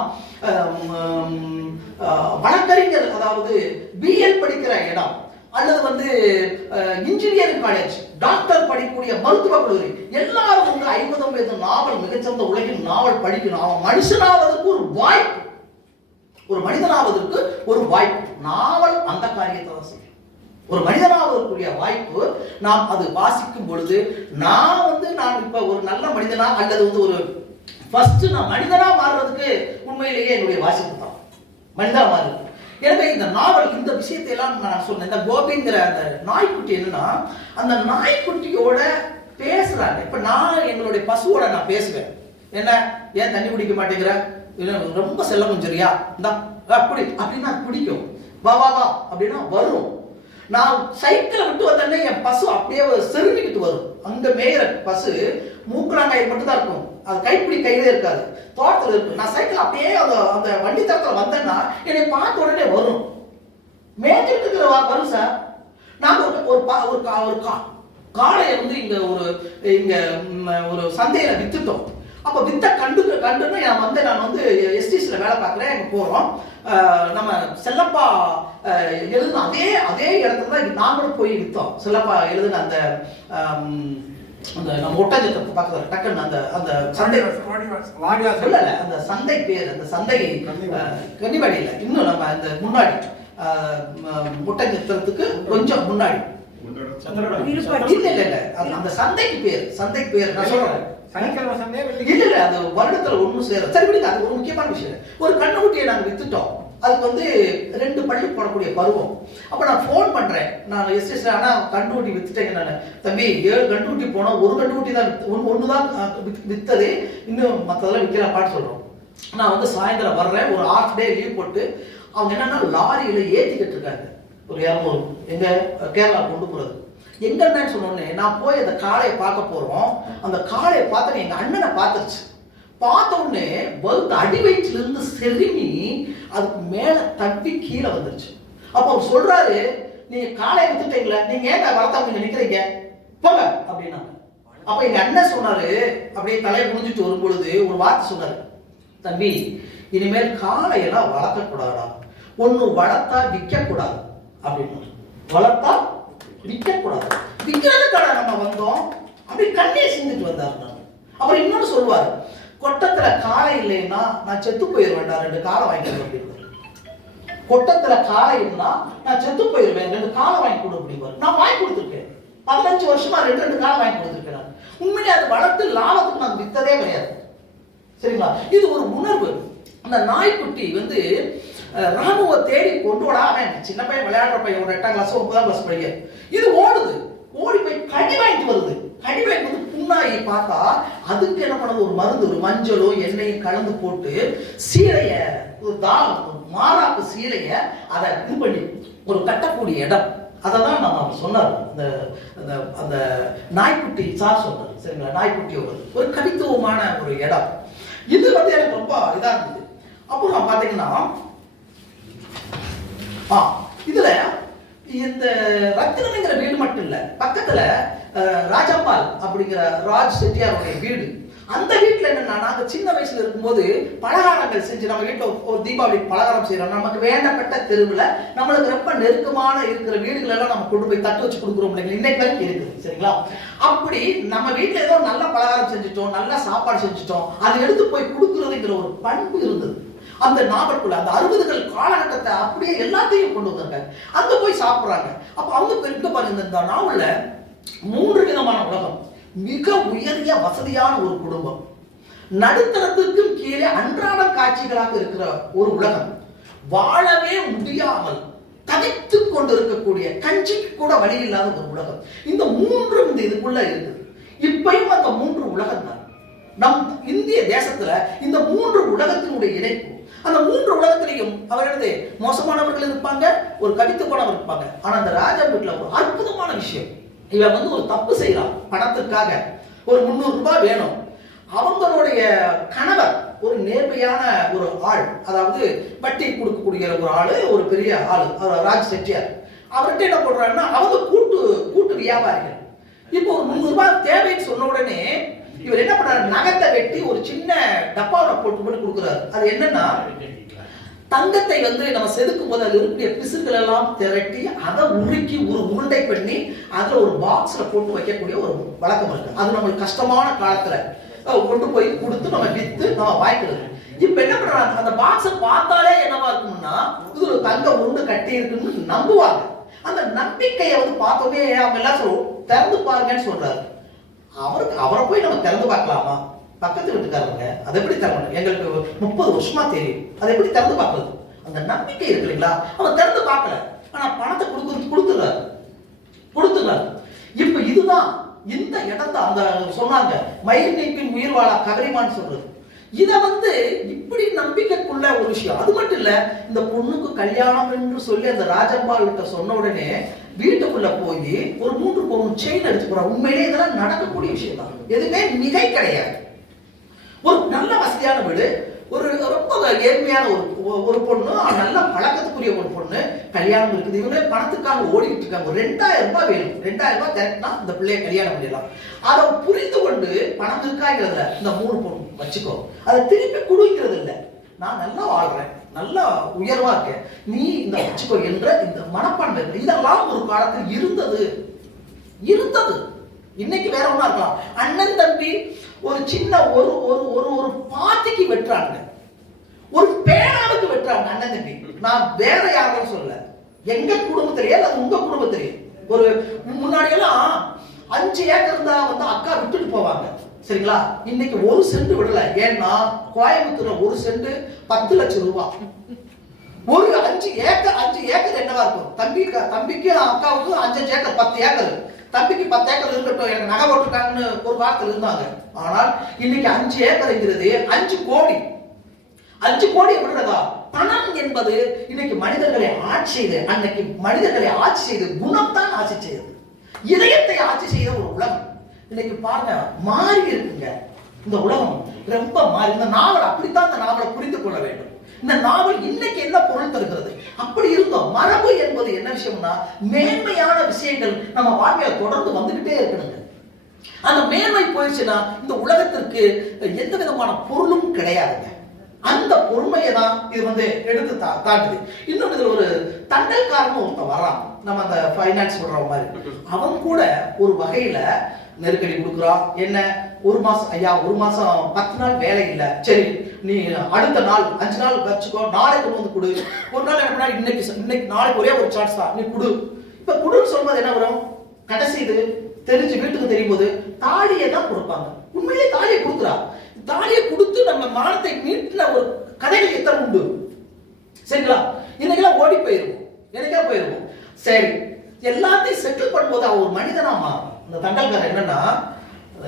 வழக்கறிஞர், அதாவது பிஎல் படிக்கிற இடம், அல்லது வந்து இன்ஜினியரிங் காலேஜ், டாக்டர் படிக்கக்கூடிய மருத்துவ கல்லூரி, எல்லாரும் வந்து 50 நாவல், மிகச்சிறந்த உலகின் நாவல் படிக்கணும். அவன் மனுஷனாவதற்கு ஒரு வாய்ப்பு, ஒரு மனிதனாவதற்கு ஒரு வாய்ப்பு. நாவல் அந்த காரியத்தை தான் செய்யும். ஒரு மனிதனாவதற்குரிய வாய்ப்பு நாம் அது வாசிக்கும் பொழுது நான் இப்ப ஒரு நல்ல மனிதனா அல்லது வந்து ஒரு ஃபர்ஸ்ட் நான் மனிதனா மாறுறதுக்கு உண்மையிலேயே என்னுடைய வாசிப்பு தான் மனிதனா மாறுறது. எனவே இந்த நாவல் இந்த விஷயத்தை எல்லாம் நான் சொன்னேன். இந்த கோபிங்கிற அந்த நாய்க்குட்டி என்னன்னா, அந்த நாய்க்குட்டியோட பேசுறாங்க. இப்ப நான் எங்களுடைய பசுவோட நான் பேசுவேன். என்ன, ஏன் தண்ணி குடிக்க மாட்டேங்கிற, ரொம்ப செல்லம் கொஞ்சியா, இந்தா குடி அப்படின்னா குடிக்கும். வா வா வா அப்படின்னா வரும். நான் சைக்கிளை விட்டு வந்தேன்னே என் பசு அப்படியே செருமிக்கிட்டு வரும். அங்க மேயிற பசு மூக்குறாங்காய் மட்டும் தான் இருக்கும், அது கைப்பிடி கையிலே இருக்காது, தோட்டத்தில் இருக்கும். நான் சைக்கிள் அப்படியே அந்த வண்டி தரத்துல வந்தேன்னா என்னை பார்த்த உடனே வரும். மேய்ச்சிட்டு இருக்கிற வரும் சார். நாங்க ஒரு காளையை வந்து இங்க ஒரு சந்தையில வித்துட்டோம். அப்ப வித்த கண்டுன்னு நான் வந்து எஸ்டிசில வேலை பார்க்குறேன். அங்க போறோம். நம்ம செல்லப்பா எழுதுன அதே இடத்துல தான் நாங்களும் போய் வித்தோம். செல்லப்பா எழுதுன அந்த நம்ம ஒட்டஞ்சத்தை பக்கத்துல டக்குன்னு அந்த சந்தை இல்ல அந்த சந்தை பேர், அந்த சந்தை கன்னிவாடி இல்ல, இன்னும் நம்ம அந்த முன்னாடி ஒட்டஞ்சத்திரத்துக்கு கொஞ்சம் முன்னாடி இல்ல அந்த சந்தைக்கு பேர் நான் சொல்றேன். இல்ல அது வருடத்துல ஒண்ணும் சேரும். சரி விடுங்க, அது ஒரு முக்கியமான விஷயம். ஒரு கண்ணுக்குட்டியை நாங்க வித்துட்டோம். அதுக்கு வந்து 2 பள்ளி போடக்கூடிய பருவம். அப்ப நான் போன் பண்றேன், நான் எஸ்எஸ்ல, ஆனா கண்டுகுட்டி வித்துட்டேங்க. நான் தம்பி 7 கண்டுகுட்டி போனா ஒரு கண்டுகுட்டி தான் ஒண்ணுதான் வித்தது, இன்னும் மத்ததெல்லாம் விற்கலாப்பான்னு சொல்றோம். நான் வந்து சாயந்தரம் வர்றேன், ஒரு ½ டே லீவ் போட்டு. அவங்க என்னன்னா லாரியில ஏத்திக்கிட்டு இருக்காங்க ஒரு 200 எங்க கேரளா கொண்டு போறது. எங்கன்னு சொன்னோடனே நான் போய் அந்த காளையை பார்க்க போறோம். அந்த காளையை பார்த்து எங்க அண்ணனை பார்த்துருச்சு. பார்த்த உடனே வகுத்து அடி வயிற்றுல இருந்து செருமி அதுக்கு மேல தப்பி கீழே வந்துருச்சு. அப்ப அவர் சொல்றாரு, நீங்க காளையை வித்துட்டீங்களா, நீங்க ஏங்க வளர்த்தாம நிக்கிறீங்க போங்க அப்படின்னாங்க. அப்ப எங்க அண்ணன் சொன்னாரு, அப்படியே தலையை குனிஞ்சிட்டு வரும் பொழுது ஒரு வார்த்தை சொன்னாரு, தம்பி இனிமேல் காளையெல்லாம் வளர்க்க கூடாதா, ஒண்ணு வளர்த்தா விற்க கூடாது அப்படின்னு. வளர்த்தா விற்க கூடாது, விற்கிறதுக்கான நம்ம வந்தோம் அப்படி கண்ணே சிந்துட்டு வந்தாரு. அப்புறம் இன்னொன்னு சொல்லுவாரு, கொட்டத்துல காளை இல்லைன்னா நான் செத்து போயிருவேன்டா, 2 காளை வாங்கிக்கணும் அப்படின்னு. கொட்டத்துல காளை இல்லைன்னா நான் செத்து போயிருவேன், 2 காளை வாங்கி கொடு அப்படிவாரு. நான் வாங்கி கொடுத்துருக்கேன், 15 வருஷமா 2 காளை வாங்கி கொடுத்துருக்கேன். நான் உண்மையிலே அது வளர்த்து லாபத்துக்கு நான் வித்ததே கிடையாது. சரிங்களா? இது ஒரு உணர்வு. அந்த நாய்க்குட்டி வந்து ராணுவ தேடி கொண்டு வர, அவன் சின்ன பையன் விளையாடுற பையன், ஒரு 8ஆம் கிளாஸ் 9ஆம் கிளாஸ் பையன். இது ஓடுது, ஓடி போய் கடி வாங்கிட்டு வருது. கடி வாங்கிட்டு வந்து புண்ணாகி பார்த்தா அதுக்கு என்ன பண்ணது, ஒரு மருந்து, ஒரு மஞ்சளோ எண்ணெயும் கலந்து போட்டு சீலைய, ஒரு மாறாப்பு சீலைய அதை இது பண்ணி ஒரு கட்டக்கூடிய இடம், அதை தான் நம்ம சொன்னார் அந்த நாய்க்குட்டி சார் சொன்னார். சரிங்களா? நாய்க்குட்டியோட ஒரு கவித்துவமான ஒரு இடம். இது வந்து எனக்கு ரொம்ப இதா இருந்தது. அப்புறம் நான் பாத்தீங்கன்னா இதுல இந்த ரத்தினங்கிற வீடு மட்டும் இல்ல, பக்கத்துல ராஜம்பால் அப்படிங்கிற ராஜ் செட்டியாருடைய வீடு. அந்த வீட்டுல என்னன்னா, நாங்க சின்ன வயசுல இருக்கும்போது பலகாரங்கள் செஞ்சு, நம்ம வீட்டுல ஒரு தீபாவளி பலகாரம் செய்யறோம், நமக்கு வேண்டப்பட்ட தெருவுல நம்மளுக்கு ரொம்ப நெருக்கமான இருக்கிற வீடுகள் எல்லாம் நம்ம கொண்டு போய் தட்டு வச்சு கொடுக்குறோம் இல்லைங்களா, இன்னைக்கு வரைக்கும் இருக்குது. சரிங்களா? அப்படி நம்ம வீட்டுல ஏதோ நல்ல பலகாரம் செஞ்சுட்டோம், நல்ல சாப்பாடு செஞ்சுட்டோம், அதை எடுத்து போய் கொடுக்குறதுங்கிற ஒரு பண்பு இருந்தது அந்த நாவலுக்குள்ள. அந்த 60கள் காலகட்டத்தை அப்படியே எல்லாத்தையும் கொண்டு வந்திருக்காங்க. அங்க போய் சாப்பிடுறாங்க. அப்ப அவங்க பெருக்க பாருங்க, இந்த நாவல்ல 3 விதமான உலகம். மிக உயரிய வசதியான ஒரு குடும்பம், நடுத்தரத்துக்கும் கீழே அன்றாட காட்சிகளாக இருக்கிற ஒரு உலகம், வாழவே முடியாமல் தவித்துக் கொண்டு இருக்கக்கூடிய, கஞ்சிக்கு கூட வழி இல்லாத ஒரு உலகம். இந்த 3 இந்த இதுக்குள்ள இருக்குது. இப்பயும் அந்த 3 உலகம் தான் நம் இந்திய தேசத்துல. இந்த 3 உலகத்தினுடைய இணைப்பு, அந்த 3 உலகத்திலையும் அவர்களது மோசமானவர்கள் இருப்பாங்க, ஒரு கவித்து போனவர் இருப்பாங்க. ஆனா அந்த ராஜா வீட்டுல ஒரு அற்புதமான விஷயம், இவன் வந்து ஒரு தப்பு செய்யறான், பணத்துக்காக ஒரு 300 ரூபாய் வேணும். அவங்களுடைய கணவர் ஒரு நேர்மையான ஒரு ஆள், அதாவது வட்டி கொடுக்கக்கூடிய ஒரு ஆளு, ஒரு பெரிய ஆளு, ராஜ் செட்டியார். அவர்கிட்ட என்ன பண்றாருன்னா, அவங்க கூட்டு வியாபாரிகள். இப்போ ஒரு 300 ரூபாய் தேவைன்னு சொன்ன உடனே இவர் என்ன பண்றாரு, நகத்தை வெட்டி ஒரு சின்ன டப்பாவில் போட்டு கொடுக்குறாரு. அது என்னன்னா, தங்கத்தை வந்து நம்ம செதுக்கும் போது அது இருக்கக்கூடிய பிசுக்கள் எல்லாம் திரட்டி அதை உருக்கி ஒரு உருண்டை பண்ணி அதுல ஒரு பாக்ஸ்ல போட்டு வைக்கக்கூடிய ஒரு வழக்கம் இருக்கு. அது நம்மளுக்கு கஷ்டமான காலத்துல கொண்டு போய் கொடுத்து நம்ம வித்து நம்ம வாய்க்கிறது. இப்ப என்ன பண்றாங்க, அந்த பாக்ஸை பார்த்தாலே என்னவா இருக்கும்னா, இது ஒரு தங்க உருண்டு கட்டி இருக்குன்னு நம்புவாங்க. அந்த நம்பிக்கையை வந்து பார்த்தோமே அவங்க எல்லாம் திறந்து பாருங்கன்னு சொல்றாரு. அவரை போய் நம்ம திறந்து பார்க்கலாமா? பக்கத்து வீட்டுக்காரங்க அதை எப்படி திறக்கணும், எங்களுக்கு 30 வருஷமா தெரியும், அதை எப்படி திறந்து பார்க்கறது? அந்த நம்பிக்கை இருக்கு இல்லைங்களா? அவன் திறந்து பார்க்கல, ஆனா பணத்தை கொடுத்துறாரு. இப்ப இதுதான் இந்த இடத்த அந்த சொன்னாங்க மயிர் நீப்பின் உயிர் வாழா கவரிமான்னு சொல்றது. இத இப்படி நம்பிக்கைக்குள்ள ஒரு விஷயம். அது மட்டும் இல்ல, இந்த பொண்ணுக்கு கல்யாணம் என்று சொல்லி அந்த ராஜம்பாள் கிட்ட சொன்ன உடனே வீட்டுக்குள்ள போய் ஒரு 3 பவுன் செயின் எடுத்து போறான். உண்மையிலே இதெல்லாம் நடக்கக்கூடிய விஷயம் தான், எதுவுமே மிகை கிடையாது. ஒரு நல்ல வசதியான வீடு, ஒரு ரொம்ப ஏழ்மையான ஒரு பொண்ணு, நல்ல பழக்கத்துக்குரிய ஒரு பொண்ணு, கல்யாணம் இருக்குது. இவங்களே பணத்துக்காக ஓடிக்கிட்டு இருக்காங்க. ஒரு 2000 ரூபாய் வேணும், 2000 ரூபாய் திரட்டினா இந்த பிள்ளைய கல்யாணம் பண்ணிடலாம். அதை புரிந்து கொண்டு பணம் இருக்காங்கிறதுல இந்த 3 பொண்ணு வச்சுக்கோ, அதை திருப்பி கொடுக்கிறது இல்லை, நான் நல்லா வாழ்றேன், நல்லா உயர்வா இருக்கேன், நீ இந்த வச்சுக்கோ என்ற இந்த மனப்பான்மை, இதெல்லாம் ஒரு காலத்தில் இருந்தது. இன்னைக்கு வேற ஒண்ணா இருக்கலாம். அண்ணன் தம்பி ஒரு சின்ன ஒரு ஒரு ஒரு பாத்திக்கு வெட்டுறாங்க, ஒரு பேனாவுக்கு வெட்டுறாங்க அண்ணன் தம்பி. நான் வேற யாரும் சொல்ல, எங்க குடும்பத்திலேயே அது உங்க குடும்பத்திலேயே. ஒரு முன்னாடி எல்லாம் 5 ஏக்கர் இருந்தா அக்கா விட்டுட்டு போவாங்க, சரிங்களா? இன்னைக்கு 1 சென்ட் விடல. ஏன்னா கோயம்புத்தூர்ல 1 சென்ட் 10 லட்சம் ரூபாய். ஒரு 5 ஏக்கர் என்னவா இருக்கும்? தம்பிக்கு அக்காவுக்கு 5 ஏக்கர் 10 ஏக்கர், தம்பிக்கு 10 ஏக்கர் இருக்கட்டும், எனக்கு நகை போட்டிருக்காங்கன்னு ஒரு வார்த்தை இருந்தாங்க. ஆனால் இன்னைக்கு 5 ஏக்கர்ங்கிறது 5 கோடி. 5 கோடி விடுறதா? பணம் என்பது இன்னைக்கு மனிதர்களை ஆட்சி செய்து, அன்னைக்கு மனிதர்களை ஆட்சி செய்து குணம் தான் ஆட்சி செய்யுது, இதயத்தை ஆட்சி செய்த ஒரு உலகம். இன்னைக்கு பாருங்க மாறி இருக்குங்க இந்த உலகம், ரொம்ப மாறி. இந்த நாவல் அப்படித்தான் இந்த நாவலை புரிந்து கொள்ள வேண்டும். இந்த நாவல் இன்னைக்கு என்ன பொருள் தருகிறது? அப்படி இருந்தோம். மரபு என்பது என்ன விஷயம்னா, மேன்மையான விஷயங்கள் நம்ம வாழ்க்கையில தொடர்ந்து வந்துகிட்டே இருக்கணுங்க. அந்த மேன்மை போயிடுச்சுன்னா இந்த உலகத்திற்கு எந்த விதமான பொருளும் கிடையாதுங்க. அந்த பொறுமையை தான் இது எடுத்து தாட்டுது. இன்னொன்று, இதுல ஒரு தண்டல்காரன் ஒருத்தன் வரான், நம்ம அந்த ஃபைனான்ஸ் பண்ற மாதிரி. அவன் கூட ஒரு வகையில நெருக்கடி கொடுக்குறான். என்ன, 1 மாசம் ஐயா, 1 மாசம் 10 நாள் வேலை இல்லை, சரி நீ அடுத்த நாள் 5 நாள் வச்சுக்கோ, நாளைக்கு கொண்டு கொடு. ஒரு நாள் என்ன, இன்னைக்கு நாளைக்கு ஒரே ஒரு சான்ஸ் தான், நீ கொடு. இப்ப குடுன்னு சொல்லும்போது என்ன வரும்? கடைசி இது தெரிஞ்சு வீட்டுக்கு தெரியும் போது தாலியை தான் கொடுப்பாங்க. உண்மையிலே தாலியை கொடுக்குறா. தாலியை கொடுத்து நம்ம மானத்தை மீட்டின ஒரு கதைகள் எத்தனை உண்டு, சரிங்களா? இன்னைக்கெல்லாம் ஓடி போயிருவோம், எனக்கே போயிருவோம். சரி, எல்லாத்தையும் செட்டில் பண்ணும்போது அவன் ஒரு மனிதனா மாறும். இந்த தண்டல்காரன் என்னன்னா,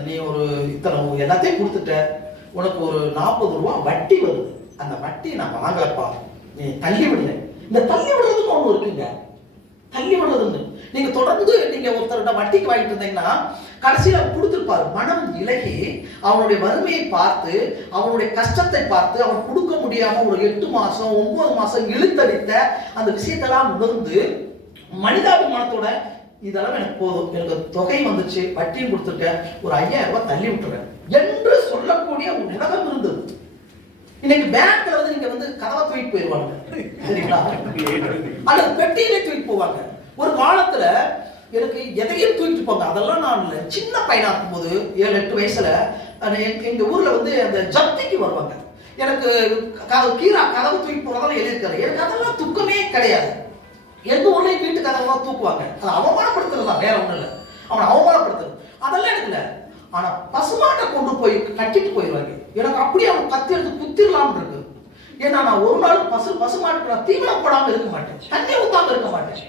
நீ ஒரு இத்தனை எல்லாத்தையும் கொடுத்துட்ட, உனக்கு ஒரு 40 ரூபாய் வட்டி வருது, அந்த வட்டி நான் வாங்கலப்பா, நீ தள்ளி விடுங்க. இந்த தள்ளி விடுறதுன்னு ஒண்ணு இருக்குங்க, தள்ளி விடுறதுன்னு. நீங்க தொடர்ந்து நீங்க ஒருத்தர்கிட்ட வட்டிக்கு வாங்கிட்டு இருந்தீங்கன்னா கடைசியில கொடுத்துருப்பாரு. மனம் இலகி அவனுடைய வறுமையை பார்த்து, அவனுடைய கஷ்டத்தை பார்த்து, அவன் கொடுக்க முடியாம ஒரு 8 மாசம் 9 மாசம் இழுத்தடித்த அந்த விஷயத்தெல்லாம் உணர்ந்து மனிதாபிமானத்தோட, இதெல்லாம் எனக்கு போதும், எனக்கு தொகை வந்துச்சு, வட்டியும் கொடுத்துருக்கேன், ஒரு 5000 ரூபாய் தள்ளி விட்டுறேன் என்று சொல்லக்கூடிய ஒரு உலகம் இருந்தது. இன்னைக்கு பேங்க்ல நீங்க கதவை தூக்கிட்டு போயிடுவாங்க, சரிங்களா? அல்லது பெட்டியிலே தூக்கிட்டு போவாங்க. ஒரு காலத்துல எனக்கு எதையும் தூக்கிட்டு போங்க, அதெல்லாம் நான் இல்லை. சின்ன பையனா இருக்கும்போது 7-8 வயசுல எங்க ஊர்ல அந்த ஜப்திக்கு வருவாங்க. எனக்கு கதவு தூக்கி போறதெல்லாம் எழுதியிருக்காரு. எனக்கு அதெல்லாம் துக்கமே கிடையாது. எந்த ஊர்லயும் வீட்டு கதவுலாம் தூக்குவாங்க, அதை அவமானப்படுத்துறது தான், வேற ஒண்ணும் இல்லை. அவனை அவமானப்படுத்துறது அதெல்லாம் எனக்கு இல்லை. ஆனா பசுமாட்டை கொண்டு போய் கட்டிட்டு போயிடுவாங்க. எனக்கு அப்படியே அவன் கத்தி எடுத்து குத்திரலாம்னு இருக்கு. ஏன்னா நான் ஒரு நாள் பசுமாட்டுக்கு நான் தீவனம் போடாம இருக்க மாட்டேன், தண்ணி ஊத்தாம இருக்க மாட்டேன்.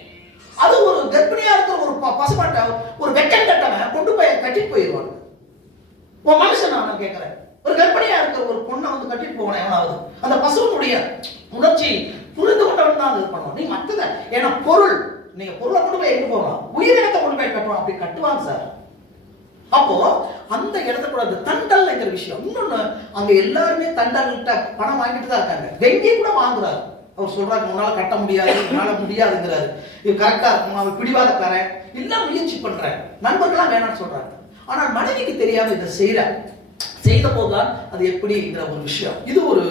அது ஒரு கர்ப்பிணியா இருக்கிற ஒரு பசுமாட்டை ஒரு வெக்கம் கட்டவன் கொண்டு போய் கட்டிட்டு போயிடுவாங்க. உன் மனுஷன் நான் கேட்கிறேன், ஒரு கர்ப்பிணியா இருக்கிற ஒரு பொண்ணை கட்டிட்டு போகணும் எவனாவது? அந்த பசுவனுடைய உணர்ச்சி புரிந்து கொண்டவன் தான் இது பண்ணுவோம். நீ மற்றத, ஏன்னா பொருள், நீங்க பொருளை கொண்டு போய் எங்க போகலாம், உயிரினத்தை கொண்டு போய் கட்டுவோம், அப்படி கட்டுவாங்க சார். அப்போ அந்த இடத்துல தண்டல்ங்கிற விஷயம். இன்னொன்னு, அங்க எல்லாருமே தண்டல்கிட்ட பணம் வாங்கிட்டு தான் இருக்காங்க. வெங்கி கூட வாங்குறாரு. அவர் சொல்றாரு, உன்னால கட்ட முடியாது, உன்னால முடியாதுங்கிறாரு. இது கரெக்டா இருக்கும், அவர் பிடிவாதக்காரன், எல்லாம் முயற்சி பண்றேன், நண்பர்கள்லாம் வேணாம்னு சொல்றாங்க. ஆனால் மனைவிக்கு தெரியாம இதை செய்த போதுதான் அது எப்படிங்கிற ஒரு விஷயம். இது ஒரு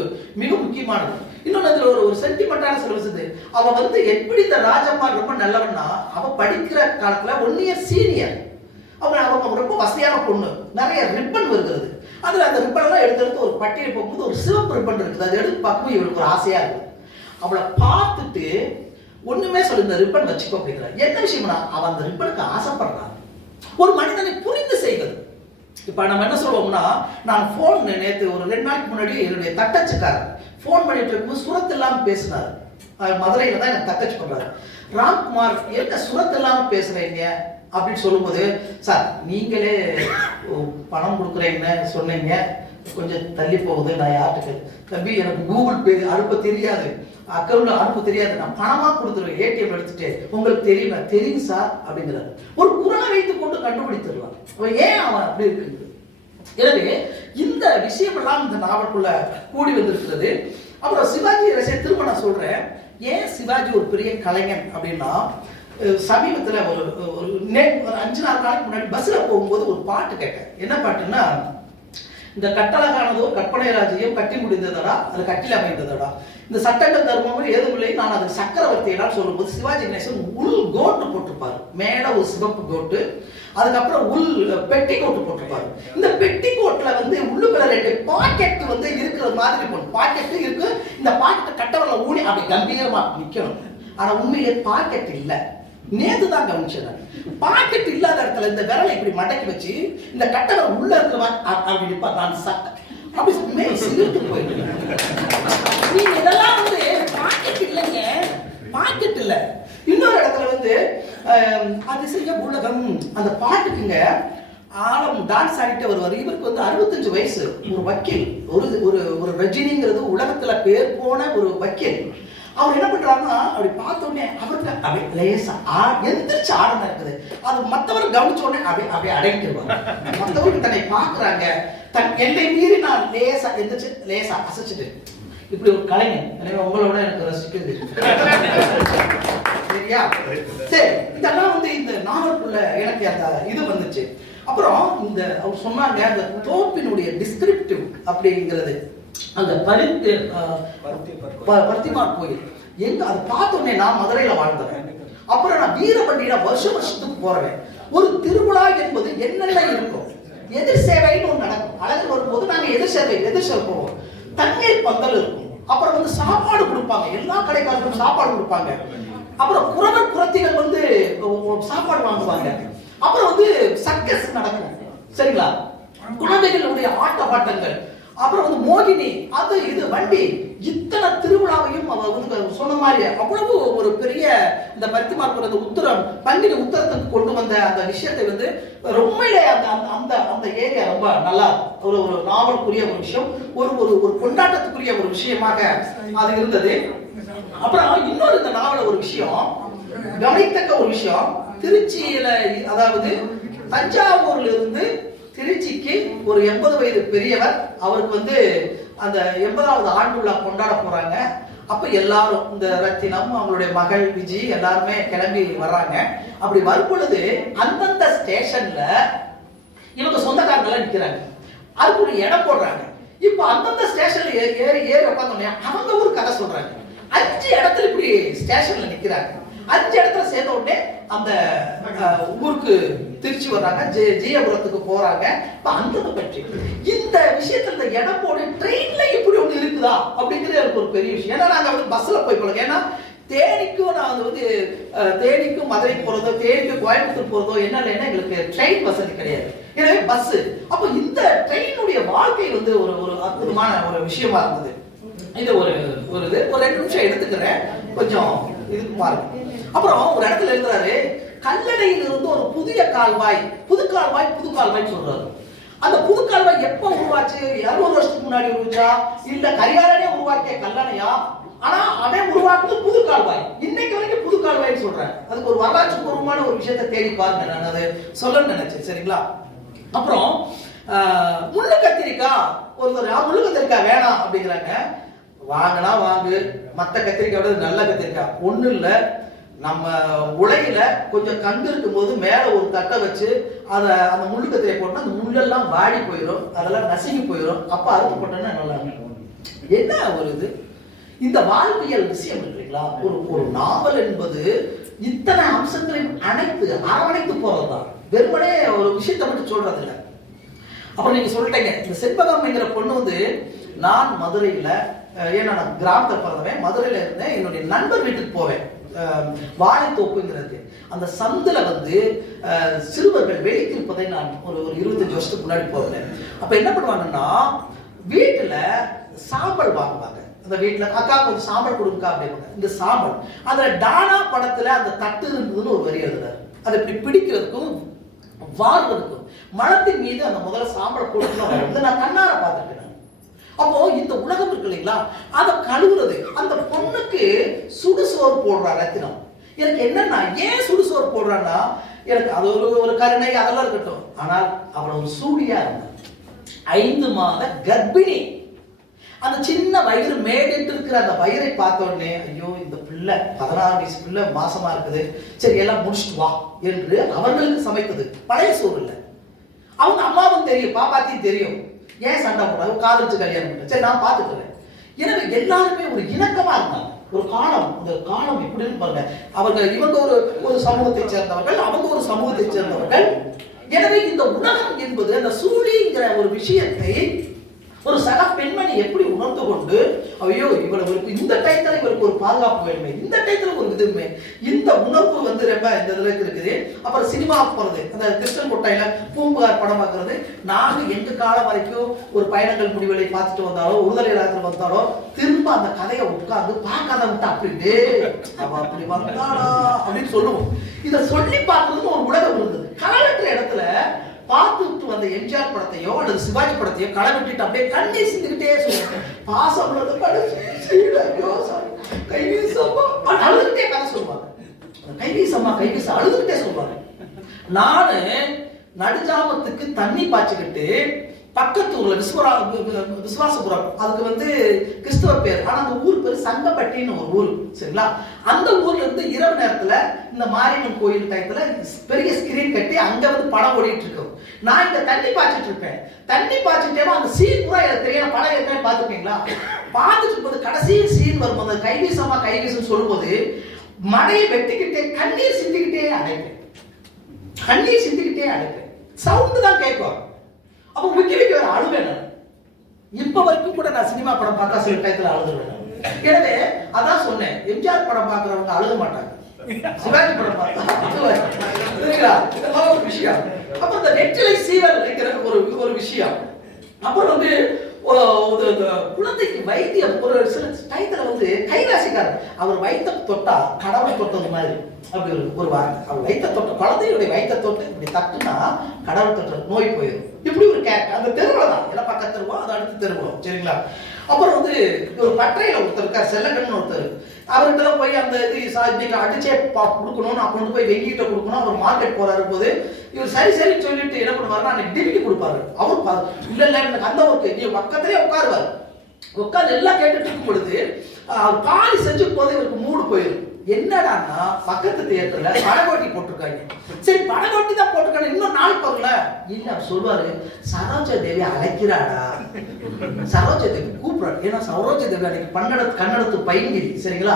மிக முக்கியமானது. இன்னொன்னு, இதுல ஒரு சென்டிமெண்டான சில விஷயத்து. அவ எப்படி இந்த ராஜம்மா ரொம்ப நல்லவன்னா, அவ படிக்கிற காலத்துல 1 இயர் சீனியர். அவங்க ரொம்ப வசதியான பொண்ணு, நிறைய ரிப்பன் வருகிறது. அதுல அந்த ரிப்பன் எல்லாம் எடுத்து ஒரு பட்டியல் போகும்போது ஒரு சிவப்பு ரிப்பன் இருக்குது. அதை எடுத்து பார்க்கும்போது இவருக்கு ஒரு ஆசையா இருக்கு. அவளை பார்த்துட்டு ஒண்ணுமே சொல்லி, இந்த ரிப்பன் வச்சுக்கோ அப்படிங்கிற. என்ன விஷயம்னா, அவன் அந்த ரிப்பனுக்கு ஆசைப்படுறான். ஒரு மனிதனை புரிந்து செய்வது, இப்ப நம்ம என்ன சொல்லுவோம்னா, நான் போன் நேற்று ஒரு 2 நாளைக்கு முன்னாடி என்னுடைய தட்டச்சுக்காரர் போன் பண்ணிட்டு இருக்கும்போது சுரத்து இல்லாம பேசினார். மதுரையில தான் எனக்கு தட்டச்சு பண்றாரு. ராம்குமார் என்ன சுரத்து இல்லாம பேசுறீங்க அப்படின்னு சொல்லும்போது, சார் நீங்களே பணம் கொடுக்குறீங்கன்னு சொன்னீங்க, கொஞ்சம் தள்ளி போகுது, நான் யார்கிட்ட தம்பி எனக்கு கூகுள் பே அனுப்ப தெரியாது, அக்கௌண்ட்ல அனுப்ப தெரியாது, நான் பணமா கொடுத்துருவேன் ஏடிஎம் எடுத்துட்டு, உங்களுக்கு தெரியுமா? தெரியும் சார் அப்படிங்கிறாரு. ஒரு குரலை வைத்துக் கொண்டு கண்டுபிடித்துடலாம் ஏன் அவன் அப்படி இருக்கு. எனவே இந்த விஷயம் எல்லாம் இந்த நாவலுக்குள்ள கூடி வந்திருக்கிறது. அப்புறம் சிவாஜி ரசிகர் திரும்ப நான் சொல்றேன், ஏன் சிவாஜி ஒரு பெரிய கலைஞன் அப்படின்னா, சமீபத்தில் ஒரு 5 நாளைக்கு முன்னாடி பஸ்ல போகும்போது ஒரு பாட்டு கேட்டேன். என்ன பாட்டுன்னா, இந்த கட்டழகானதோ கற்பனை ராஜ்யம் கட்டி முடிந்ததடா, அது கட்டில் அமைந்ததடா, இந்த சட்டங்கள் தர்மமும் ஏதுமில்லை, நான் அது சக்கரவர்த்தியெல்லாம் சொல்லும்போது சிவாஜி கணேசன் உள் கோட்டு போட்டிருப்பாரு, மேல ஒரு சிவப்பு கோட்டு, அதுக்கப்புறம் உள் பெட்டி கோட்டு போட்டிருப்பாரு. இந்த பெட்டி கோட்ல வந்து உள்ளுக்குள்ள 2 பாக்கெட் வந்து இருக்கிற மாதிரி போடும். பாக்கெட் இருக்கு, இந்த பாக்கெட் கட்டவரில் ஊனி அப்படி கம்பீரமா நிக்கணும். ஆனா உண்மையிலே பாக்கெட் இல்ல. நேத்து தான் கவனிச்சேன், பாக்கெட் இல்லாத இடத்துல இந்த விரலை இப்படி மடக்கி வச்சு இந்த கட்டவர் உள்ள இருக்கிற அப்படி நிற்பார். நான் அப்படி சிரித்து போயிட்டு, நீங்க இதெல்லாம் வந்து பாக்கெட் இல்லைங்க, பாக்கெட் இல்ல. இன்னொரு இடத்துல வந்து அதிசய உலகம் அந்த பாட்டுக்குங்க ஆழம் டான்ஸ் ஆடிட்டு வருவார். இவருக்கு வந்து 65 வயசு, ஒரு வக்கீல், ஒரு ரஜினிங்கிறது உலகத்துல பேர் போன ஒரு வக்கீல். அவர் என்ன பண்றாருன்னா, அப்படி பார்த்த உடனே அவருக்கு அப்படி லேசா எந்திரிச்சு ஆடணும் இருக்குது. அது மற்றவர் கவனிச்ச உடனே அப்படி அடங்கிடுவாங்க. மற்றவருக்கு தன்னை பார்க்கறாங்க, தன் எல்லை மீறி நான் லேசா எந்திரிச்சு லேசா அசைச்சிட்டு, இப்படி ஒரு கலைஞன். எனவே உங்களோட எனக்கு ரசிக்குது. சரியா? சரி, இதெல்லாம் வந்து இந்த நாவலுக்குள்ள எனக்கு அந்த இது வந்துச்சு. அப்புறம் இந்த அவர் சொன்னாங்க, அந்த தோப்பினுடைய டிஸ்கிரிப்டிவ் அப்படிங்கிறது, அந்த பருத்திமார் கோயில் எங்க அது பார்த்தோன்னே, நான் மதுரையில வாழ்ந்தேன். அப்புறம் நான் வீரபண்டிகை வருஷத்துக்கு போறேன். ஒரு திருவிழா என்பது என்னென்ன இருக்கும், எதிர் சேவைன்னு ஒன்று நடக்கும். அழகு வரும்போது நாங்க எதிர் சேவை போவோம். தண்ணீர் பந்தல் இருக்கும். அப்புறம் வந்து சாப்பாடு கொடுப்பாங்க, எல்லா கடைக்காரர்களும் சாப்பாடு கொடுப்பாங்க. அப்புறம் குறவர் குறத்திகள் வந்து சாப்பாடு வாங்குவாங்க. அப்புறம் வந்து சர்க்கஸ் நடக்கும். சரிங்களா? குழந்தைகளுடைய ஆட்ட பாட்டங்கள், அப்புறம் வந்து மோகினி, அது இது வண்டி, இத்தனை திருவிழாவையும் அவர் வந்து சொன்ன மாதிரி அவ்வளவு ஒரு பெரிய இந்த பருத்திமார் உத்தரம் பண்டிகை உத்தரத்துக்கு கொண்டு வந்த அந்த விஷயத்தை வந்து ரொம்ப அந்த ஏரியா ரொம்ப நல்லா ஒரு நாவலுக்குரிய ஒரு விஷயம், ஒரு கொண்டாட்டத்துக்குரிய ஒரு விஷயமாக அது இருந்தது. அப்புறம் இன்னொரு இந்த நாவல ஒரு விஷயம் கவனித்தக்க ஒரு விஷயம், திருச்சியில அதாவது தஞ்சாவூர்ல இருந்து திருச்சிக்கு ஒரு 80 வயது பெரியவர், அவருக்கு வந்து அந்த 80வது ஆண்டு விழா கொண்டாட போறாங்க. அப்ப எல்லாரும் இந்த ரத்தினம், அவங்களுடைய மகள் விஜி எல்லாருமே கிளம்பி வர்றாங்க. அப்படி வரும் பொழுது அந்தந்த ஸ்டேஷன்ல இவங்க சொந்தக்காரங்க நிக்கிறாங்க, அதுக்கு ஒரு இடம் போடுறாங்க. இப்ப அந்தந்த ஸ்டேஷன்ல ஏறி உட்காந்தோடனே அவங்க ஒரு கதை சொல்றாங்க. 5 இடத்துல இப்படி ஸ்டேஷன்ல நிக்கிறாங்க. 5 இடத்துல சேர்ந்த உடனே அந்த ஊருக்கு திருச்சி வர்றாங்க, ஜெயபுரத்துக்கு போறாங்க. அந்த பற்றி இந்த விஷயத்துல இந்த இடம் போடு ட்ரெயின்ல இப்படி ஒண்ணு இருக்குதா அப்படிங்கிறது எனக்கு ஒரு பெரிய விஷயம். ஏன்னா நாங்க வந்து பஸ்ல போய் போல, ஏன்னா தேனிக்கும் நான் வந்து தேனிக்கும் மதுரை போறதோ, தேனிக்கும் கோயம்புத்தூர் போறதோ என்னன்னா எங்களுக்கு ட்ரெயின் வசதி கிடையாது. எனவே பஸ். அப்ப இந்த ட்ரெயினுடைய வாழ்க்கை வந்து ஒரு அற்புதமான ஒரு விஷயமா இருந்தது. இது ஒரு 2 நிமிஷம் எடுத்துக்கிறேன், கொஞ்சம் இதுக்கு பாருங்க. அப்புறம் ஒரு இடத்துல இருக்கிறாரு, கல்லணையில் இருந்து ஒரு புது கால்வாய் சொல்றாரு. அந்த புது கால்வாய் எப்ப உருவாச்சு? 200 வருஷத்துக்கு முன்னாடி உருவாச்சா, இல்ல கரிகாலனே உருவாக்கிய கல்லணையா? ஆனா அவன் உருவாக்குறது புது கால்வாய். இன்னைக்கு வரைக்கும் புது கால்வாய்னு சொல்றேன். அதுக்கு ஒரு வரலாற்று பூர்வமான ஒரு விஷயத்தை தேடி பாருங்க, நான் அதை சொல்லணும்னு நினைச்சேன். சரிங்களா? அப்புறம் முள்ளு கத்திரிக்காய், ஒருத்தர் முள்ளு கத்திரிக்காய் வேணாம் அப்படிங்கிறாங்க. வாங்கினா வாங்கு, மற்ற கத்திரிக்காய் விட நல்ல கத்திரிக்காய் ஒண்ணு இல்ல. நம்ம உலையில கொஞ்சம் கங்கு இருக்கும் போது மேல ஒரு தட்டை வச்சு அந்த முள்ளு கத்திரியை போட்டோம்னா அந்த முள்ளெல்லாம் வாடி போயிடும், அதெல்லாம் நசுங்கி போயிடும். அப்ப அறுத்து போட்டோம்னா நல்லா இருக்கும். என்ன ஒரு இது, இந்த வாழ்வியல் விஷயம் இருக்குங்களா? ஒரு நாவல் என்பது இத்தனை அம்சங்களையும் அரவணைத்து போறதுதான், வெறுமனே ஒரு விஷயத்தை மட்டும் சொல்றது இல்லை. அப்புறம் நீங்க சொல்லிட்டீங்க, இந்த செண்பகம்ங்கிற பொண்ணு வந்து, நான் மதுரையில, ஏன்னா நான் கிராமத்தை பிறந்தவன், மதுரையில இருந்தேன். என்னுடைய நண்பர் வீட்டுக்கு போவேன், வாழைத்தோப்புங்கிறது. அந்த சந்துல வந்து சிறுவர்கள் வெளிக்கிருப்பதை நான் ஒரு 25 வருஷத்துக்கு முன்னாடி போகிறேன். அப்ப என்ன பண்ணுவாங்கன்னா வீட்டுல சாம்பல் வாங்குவாங்க. அந்த வீட்டுல அக்கா கொஞ்சம் சாம்பல் கொடுங்கக்கா அப்படிங்க. இந்த சாம்பல் அதுல டானா படத்துல அந்த தட்டு இருந்ததுன்னு ஒரு வரி எழுதுறாரு. அதை இப்படி பிடிக்கிறதுக்கும் வாழ்வதற்கும் மனத்தின் மீது அந்த முதல்ல சாம்பல் கொடுக்கணும். நான் கண்ணார பார்த்துருக்கேன். அப்போ இந்த உலகம் இருக்கு இல்லைங்களா, அதை கழுவுறது. அந்த பொண்ணுக்கு சுடுசோறு போடுறா ரத்தினம். எனக்கு என்னன்னா ஏன் சுடுசோறு போடுறான்னா, எனக்கு அது ஒரு கருணை அதெல்லாம் இருக்கட்டும். ஆனால் அவளை ஒரு சூடியா இருந்தா 5 மாத கர்ப்பிணி. அந்த சின்ன வயிறு மேடிட்டு இருக்கிற அந்த வயிறை பார்த்த உடனே ஐயோ இந்த பிள்ளை 16 வயசு பிள்ளை மாசமா இருக்குது, சரி எல்லாம் முடிச்சுட்டு வா என்று அவர்களுக்கு சமைத்தது. பழைய சோறு இல்லை. அவங்க அம்மாவும் தெரியும், பாப்பாத்தையும் தெரியும். ஏன் சண்டை போடாது, காதலிச்சு கல்யாணம் பண்ண, சரி நான் பார்த்துக்கிறேன். எனவே எல்லாருமே ஒரு இணக்கமா இருந்தாங்க. ஒரு காலம், அந்த காலம் எப்படின்னு பாருங்க. இவங்க ஒரு சமூகத்தை சேர்ந்தவர்கள், அவங்க ஒரு சமூகத்தை சேர்ந்தவர்கள். எனவே இந்த உலகம் என்பது அந்த சூழிங்கிற ஒரு விஷயத்தை ஒரு சக பெண்மணி எப்படி உணர்ந்து கொண்டு, ஐயோ இவளுக்கு இந்த டைத்துல இவருக்கு ஒரு பாதுகாப்பு வேணுமே, இந்த டைத்துல ஒரு விதமே, இந்த உணர்வு வந்து ரொம்ப இந்த இதுல இருக்குது. அப்புறம் சினிமா போறது, அந்த கிருஷ்ணன் கொட்டையில பூம்புகார் படம் பார்க்கறது. நாங்க எங்க காலம் வரைக்கும் ஒரு பயணங்கள் முடிவுகளை பார்த்துட்டு வந்தாலோ, ஒருதலை ராத்திரி வந்தாலோ திரும்ப அந்த கதையை உட்கார்ந்து பார்க்காத விட்டு அப்படியே அவ அப்படி வந்தாளா அப்படின்னு சொல்லுவோம். இதை சொல்லி பார்க்கறதுன்னு ஒரு உலகம் இருந்தது. களவற்ற இடத்துல பார்த்துட்டு வந்த எம்ஜிஆர் படத்தையோ அல்லது சிவாஜி படத்தையோ களை விட்டுட்டு அப்படியே கண்ணீர் சிந்துக்கிட்டே சொல்லுவாங்க. பாசம் கைவீசம்மா அழுதுகிட்டே கதை சொல்லுவாங்க. கைவீசம்மா கைவீச அழுதுகிட்டே சொல்லுவாங்க. நானு நடுஜாமத்துக்கு தண்ணி பாய்ச்சிக்கிட்டு பக்கத்து ஊர்ல விசுவாசபுரம், அதுக்கு வந்து கிறிஸ்தவ பேர், ஆனா அந்த ஊர் பேர் சங்கப்பட்டின்னு ஒரு ஊர். சரிங்களா, அந்த ஊர்ல இருந்து இரவு நேரத்துல இந்த மாரியம்மன் கோயில் டயத்துல பெரிய ஸ்கிரீன் கட்டி அங்க வந்து படம் ஓடிட்டு இருக்கோம். நான் இங்க தண்ணி பாய்ச்சிட்டு இருப்பேன். தண்ணி பாய்ச்சிட்டே அந்த சீன் பூரா எனக்கு தெரியும். படம் ஏற்கனவே பார்த்துருக்கீங்களா? பார்த்துட்டு இருக்கும்போது கடைசி சீன் வரும்போது கைவீசமா கைவீசம் சொல்லும்போது மடையை வெட்டிக்கிட்டே கண்ணீர் சிந்திக்கிட்டே அடைப்பேன். கண்ணீர் சிந்திக்கிட்டே அடைப்பேன். சவுண்டு தான் கேட்கும். அப்ப விக்கி வர அழுவேன். இப்ப வரைக்கும் கூட நான் சினிமா படம் பார்த்தா சில டயத்துல அழுதுவேன். எனவே அதான் சொன்னேன், எம்ஜிஆர் படம் பார்க்கறவங்க அழுக மாட்டாங்க, சிவாஜி படம் பார்த்தா இதெல்லாம் ஒரு விஷயம். அப்புறம் இந்த வெற்றிலை சீவல் வைக்கிற ஒரு விஷயம். அப்புறம் வந்து குழந்தைக்கு வைத்தியம் ஒரு சில டயத்துல வந்து கைலாசிக்காரர் அவர் வைத்த தொட்டா கடவுள் தொட்டது மாதிரி அப்படி ஒரு வார்த்தை. அவர் வைத்த தொட்ட குழந்தையுடைய வைத்த தொட்டு இப்படி தட்டுனா கடவுள் தொட்ட நோய் போயிடும். இப்படி ஒரு அந்த தெருவுல தான் எல்லாம் பக்கத்து தெருவோம், அதை அடுத்து தெருவோம். சரிங்களா, அப்புறம் வந்து ஒரு பட்டறையில ஒருத்தர் இருக்கார், செல்லக்கண்ணு ஒருத்தர். அவர்கிட்ட போய் அந்த இது அடிச்சே கொடுக்கணும், நான் கொண்டு போய் வெங்கிட்ட கொடுக்கணும். அவர் மார்க்கெட் போறாரு போது இவர் சரி சரின்னு சொல்லிட்டு என்ன பண்ணுவாருன்னா அன்னைக்கு டிமிக்கி கொடுப்பாரு. அவர் இல்ல இல்ல எனக்கு அந்த ஒர்க்கு நீ பக்கத்திலே உட்காருவார். உட்காந்து எல்லாம் கேட்டுட்டு இருக்கும் பொழுது காலி செஞ்சு போது இவருக்கு மூடு போயிடும். என்னடான்னா பக்கத்து தியேட்டர்ல படகோட்டி போட்டிருக்காங்க. சரி படகோட்டி தான் போட்டிருக்காங்க, இன்னும் நாள் போகல. இல்ல அவர் சொல்வாரு, சரோஜா தேவி அழைக்கிறாடா, சரோஜா தேவி கூப்பிடாரு. ஏன்னா சரோஜா தேவி அன்னைக்கு கன்னடத்து பையன்கிரி. சரிங்களா,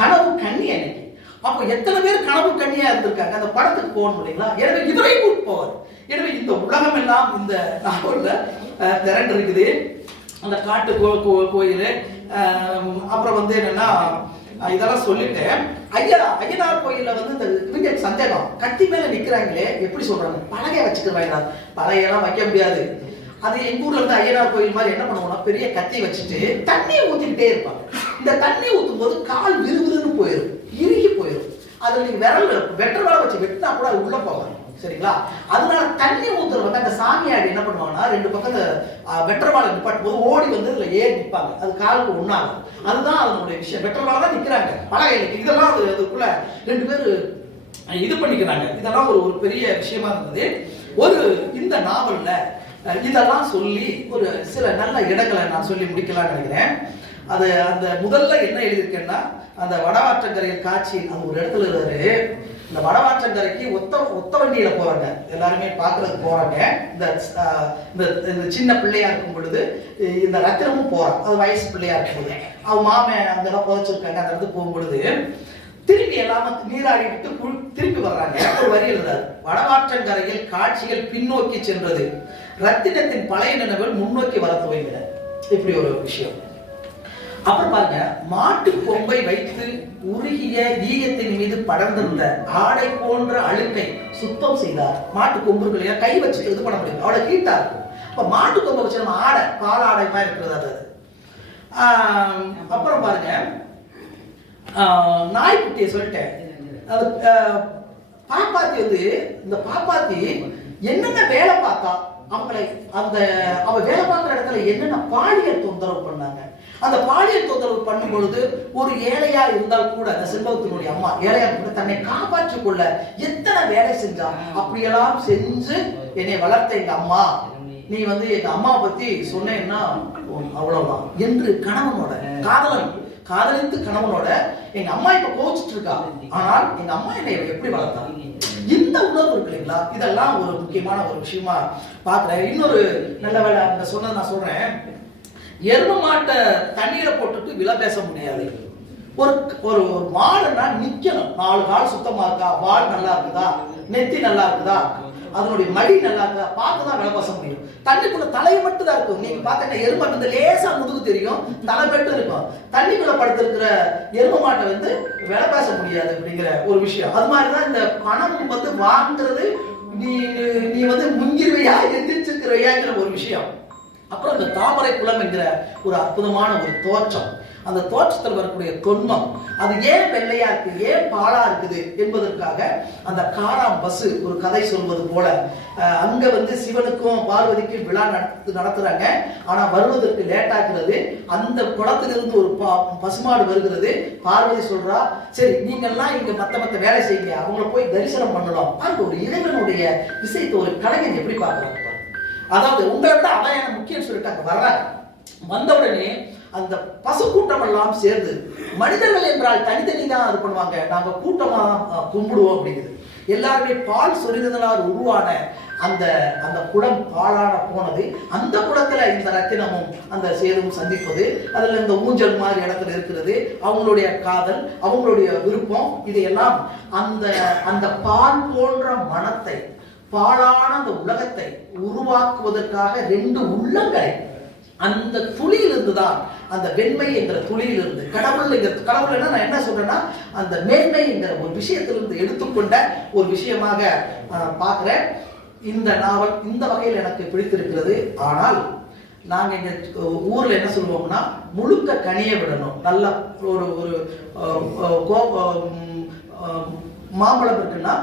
கனவு கண்ணி அன்னைக்கு. அப்போ எத்தனை பேர் கனவு கண்ணியா இருந்திருக்காங்க, அந்த படத்துக்கு போகணும் இல்லைங்களா. எனவே இவரை கூப்பிட்டு போவார். எனவே இந்த உலகம் எல்லாம் இந்த நாவல்ல திரண்டு இருக்குது. அந்த காட்டு கோயில், அப்புறம் வந்து என்னன்னா இதெல்லாம் சொல்லிட்டு ஐயனார் கோயில்ல வந்து இந்த கிரிக்கெட் சந்தேகம் கத்தி மேல நிக்கிறாங்களே, எப்படி சொல்றாங்க, பலகை வச்சுக்கிறாங்க. பலகையெல்லாம் வைக்க முடியாது. அது எங்க ஊர்ல இருந்து ஐயனார் கோயில் மாதிரி என்ன பண்ணுவோம்னா பெரிய கத்தி வச்சுட்டு தண்ணியை ஊத்திக்கிட்டே இருப்பாங்க. இந்த தண்ணி ஊத்தும் போது கால் விறுவிறுன்னு போயிடும், இறுகி போயிடும். அதுல நீங்க வெட்டவாளை வச்சு வெட்டினா கூட அது உள்ள போவாங்க. சரிங்களா, அதனால தண்ணி ஊத்துறவங்க அந்த சாமியாடி என்ன பண்ணுவாங்கன்னா 2 பக்கத்துல வெட்டவாளை நிப்பாட்டும் போது ஓடி வந்து இதுல ஏறி நிற்பாங்க. அது காலுக்கு ஒண்ணாகும். அதுதான் அதனுடைய விஷயம். வெட்டவாளை தான் நிக்கிறாங்க பலகையில. இதெல்லாம் அதுக்குள்ள 2 பேரு இது பண்ணிக்கிறாங்க. இதெல்லாம் ஒரு பெரிய விஷயமா இருந்தது. இந்த நாவல்ல இதெல்லாம் சொல்லி ஒரு சில நல்ல இடங்களை நான் சொல்லி முடிக்கலாம்னு நினைக்கிறேன். அது அந்த முதல்ல என்ன எழுதியிருக்கேன்னா, அந்த வடவாற்றங்கரையில் காட்சி அந்த ஒரு இடத்துல இருக்காரு. இந்த வடவாற்றங்கரைக்கு ஒத்த வண்டியில போறாங்க, எல்லாருமே பாக்குறதுக்கு போறாங்க. இந்த சின்ன பிள்ளையா இருக்கும் பொழுது இந்த ரத்தினமும் போறான், அது வயசு பிள்ளையா இருக்கும் போது அவன் மாமன் அங்கெல்லாம் புதைச்சிருக்காங்க. அந்த இடத்துக்கு போகும்பொழுது திரும்பி எல்லாம நீராடிட்டு திரும்பி வர்றாங்க. ஒரு வரி எழுதாரு, வடவாற்றங்கரையில் காட்சிகள் பின்னோக்கி சென்றது, ரத்தினத்தின் பழைய நினைவுகள் முன்னோக்கி வர துவங்கின. இப்படி ஒரு விஷயம். அப்புறம் பாருங்க, மாட்டு கொம்பை வைத்து உருகிய ஈயத்தின் மீது படர்ந்திருந்த ஆடை போன்ற அழுக்கை சுத்தம் செய்தார். மாட்டு கொம்புகளை கை வச்சு இது பண்ண முடியும், அவ்வளவு ஹீட்டா இருக்கும். இப்ப மாட்டு கொம்பை வச்சு நம்ம ஆடை பால் ஆடை மாதிரி இருக்கிறது அது. அப்புறம் பாருங்க, நாய்க்குட்டியை சொல்லிட்டேன். அது பாப்பாத்தி வந்து, இந்த பாப்பாத்தி என்னென்ன வேலை பார்த்தா அவங்களை அந்த அவ வேலை பார்க்குற இடத்துல என்னென்ன பாலியல் தொந்தரவு பண்ணாங்க. அந்த பாலியல் தொந்தரவு பண்ணும் பொழுது ஒரு ஏழையா இருந்தால் கூட அந்த செல்வத்தினுடைய அம்மா ஏழையா கூட தன்னை காப்பாற்றிக் கொள்ள எத்தனை வேலை செஞ்சா. அப்படியெல்லாம் செஞ்சு என்னை வளர்த்த எங்க அம்மா, நீ வந்து எங்க அம்மா பத்தி சொன்னேன்னா அவ்வளவுதான் என்று கணவனோட காதலித்து கணவனோட எங்க அம்மா இப்ப கோச்சிட்டு இருக்கா, ஆனால் எங்க அம்மா என்னை எப்படி வளர்த்தாங்க, இந்த உணர்வு இருக்கு இல்லைங்களா, இதெல்லாம் ஒரு முக்கியமான ஒரு விஷயமா பாக்குறேன். இன்னொரு நல்ல வேலை அவங்க சொன்னது நான் சொல்றேன். எரும மாட்டை தண்ணீரை போட்டுட்டு விலை பேச முடியாது. ஒரு ஒரு மாடுனா நிக்கணும், 4 கால் சுத்தமா இருக்கா, வால் நல்லா இருக்குதா, நெத்தி நல்லா இருக்குதா, அதனுடைய மடி நல்லா இருக்கா பார்த்துதான் விலை பேச முடியும். தண்ணிக்குள்ள தலையை மட்டும் தான் இருக்கும். நீங்க பாத்தீங்கன்னா எருமை வந்து லேசா முதுகு தெரியும், தலை மட்டும் இருக்கும். தண்ணிக்குள்ள படுத்திருக்கிற எரும மாட்டை வந்து விலை பேச முடியாது அப்படிங்கிற ஒரு விஷயம். அது மாதிரிதான் இந்த பணம் வந்து வாங்குறது, நீ வந்து முங்கிருவையா எந்திரிச்சிருக்கிறையாங்கிற ஒரு விஷயம். அப்புறம் இந்த தாமரை குளம் என்கிற ஒரு அற்புதமான ஒரு தோற்றம், அந்த தோற்றத்தில் வரக்கூடிய தொன்மம், அது ஏன் வெள்ளையா இருக்கு, ஏன் பாலா இருக்குது என்பதற்காக அந்த காராம் பஸ் ஒரு கதை சொல்வது போல அங்க வந்து சிவனுக்கும் பார்வதிக்கும் விழா நடத்துறாங்க. ஆனா வருவதற்கு லேட் ஆகிறது. அந்த குளத்திலிருந்து ஒரு பசுமாடு வருகிறது. பார்வதி சொல்றா, சரி நீங்கெல்லாம் இங்க மத்த வேலை செய்யுங்க, அவங்கள போய் தரிசனம் பண்ணலாம். அந்த ஒரு இறைவனுடைய விஷயத்தை ஒரு கலைஞன் எப்படி பார்க்கறாங்க. அதாவது உங்களை விட அதான் எனக்கு முக்கியம் சொல்லிட்டு அங்க வர்றாங்க. வந்தவுடனே அந்த பசு கூட்டம் எல்லாம் சேர்ந்து, மனிதர்கள் என்றால் தனித்தனி தான் இது பண்ணுவாங்க, நாங்க கூட்டமா கும்பிடுவோம் அப்படிங்குது. எல்லாருமே பால் சொரிந்ததனால் உருவான அந்த அந்த குடம் பாலான போனது. அந்த குடத்துல இந்த ரத்தினமும் அந்த சேதும் சந்திப்பது, அதுல இந்த ஊஞ்சல் மாதிரி இடத்துல இருக்கிறது, அவங்களுடைய காதல், அவங்களுடைய விருப்பம், இதையெல்லாம் அந்த அந்த பால் போன்ற மனத்தை, பாலான அந்த உலகத்தை உருவாக்குவதற்காக 2 உள்ளங்களை அந்த துளியிலிருந்து தான், அந்த வெண்மை என்கிற துளியிலிருந்து கடவுள் நான் என்ன சொல்றேன்னா அந்த மேன்மை என்கிற ஒரு விஷயத்திலிருந்து எடுத்துக்கொண்ட ஒரு விஷயமாக பார்க்கிறேன். இந்த நாவல் இந்த வகையில் எனக்கு பிடித்திருக்கிறது. ஆனால் நாங்க எங்க ஊர்ல என்ன சொல்லுவோம்னா, முழுக்க கனிய விடணும். நல்ல ஒரு மாம்பழம் இருக்குன்னா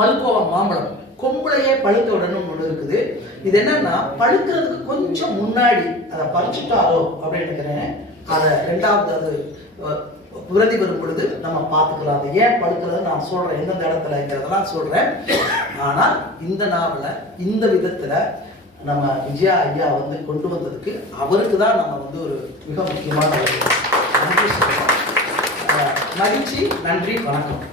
மல்கோவா மாம்பழம் கொம்புளையே பழுக்க விடணும் ஒண்ணு இருக்குது. இது என்னன்னா பழுக்கிறதுக்கு கொஞ்சம் முன்னாடி அதை பறிச்சுட்டாரோ அப்படின்னு நினைக்கிறேன். அதை 2வது அது விரதி வரும் பொழுது நம்ம பார்த்துக்கலாம். அது ஏன் பழுக்கிறது நான் சொல்றேன், எந்தெந்த இடத்துலங்கிறதெல்லாம் சொல்றேன். ஆனால் இந்த நாவல இந்த விதத்துல நம்ம விஜயா ஐயா வந்து கொண்டு வந்ததுக்கு அவருக்கு தான் நம்ம வந்து ஒரு மிக முக்கியமான நன்றி சொல்றோம். மகிழ்ச்சி, நன்றி, வணக்கம்.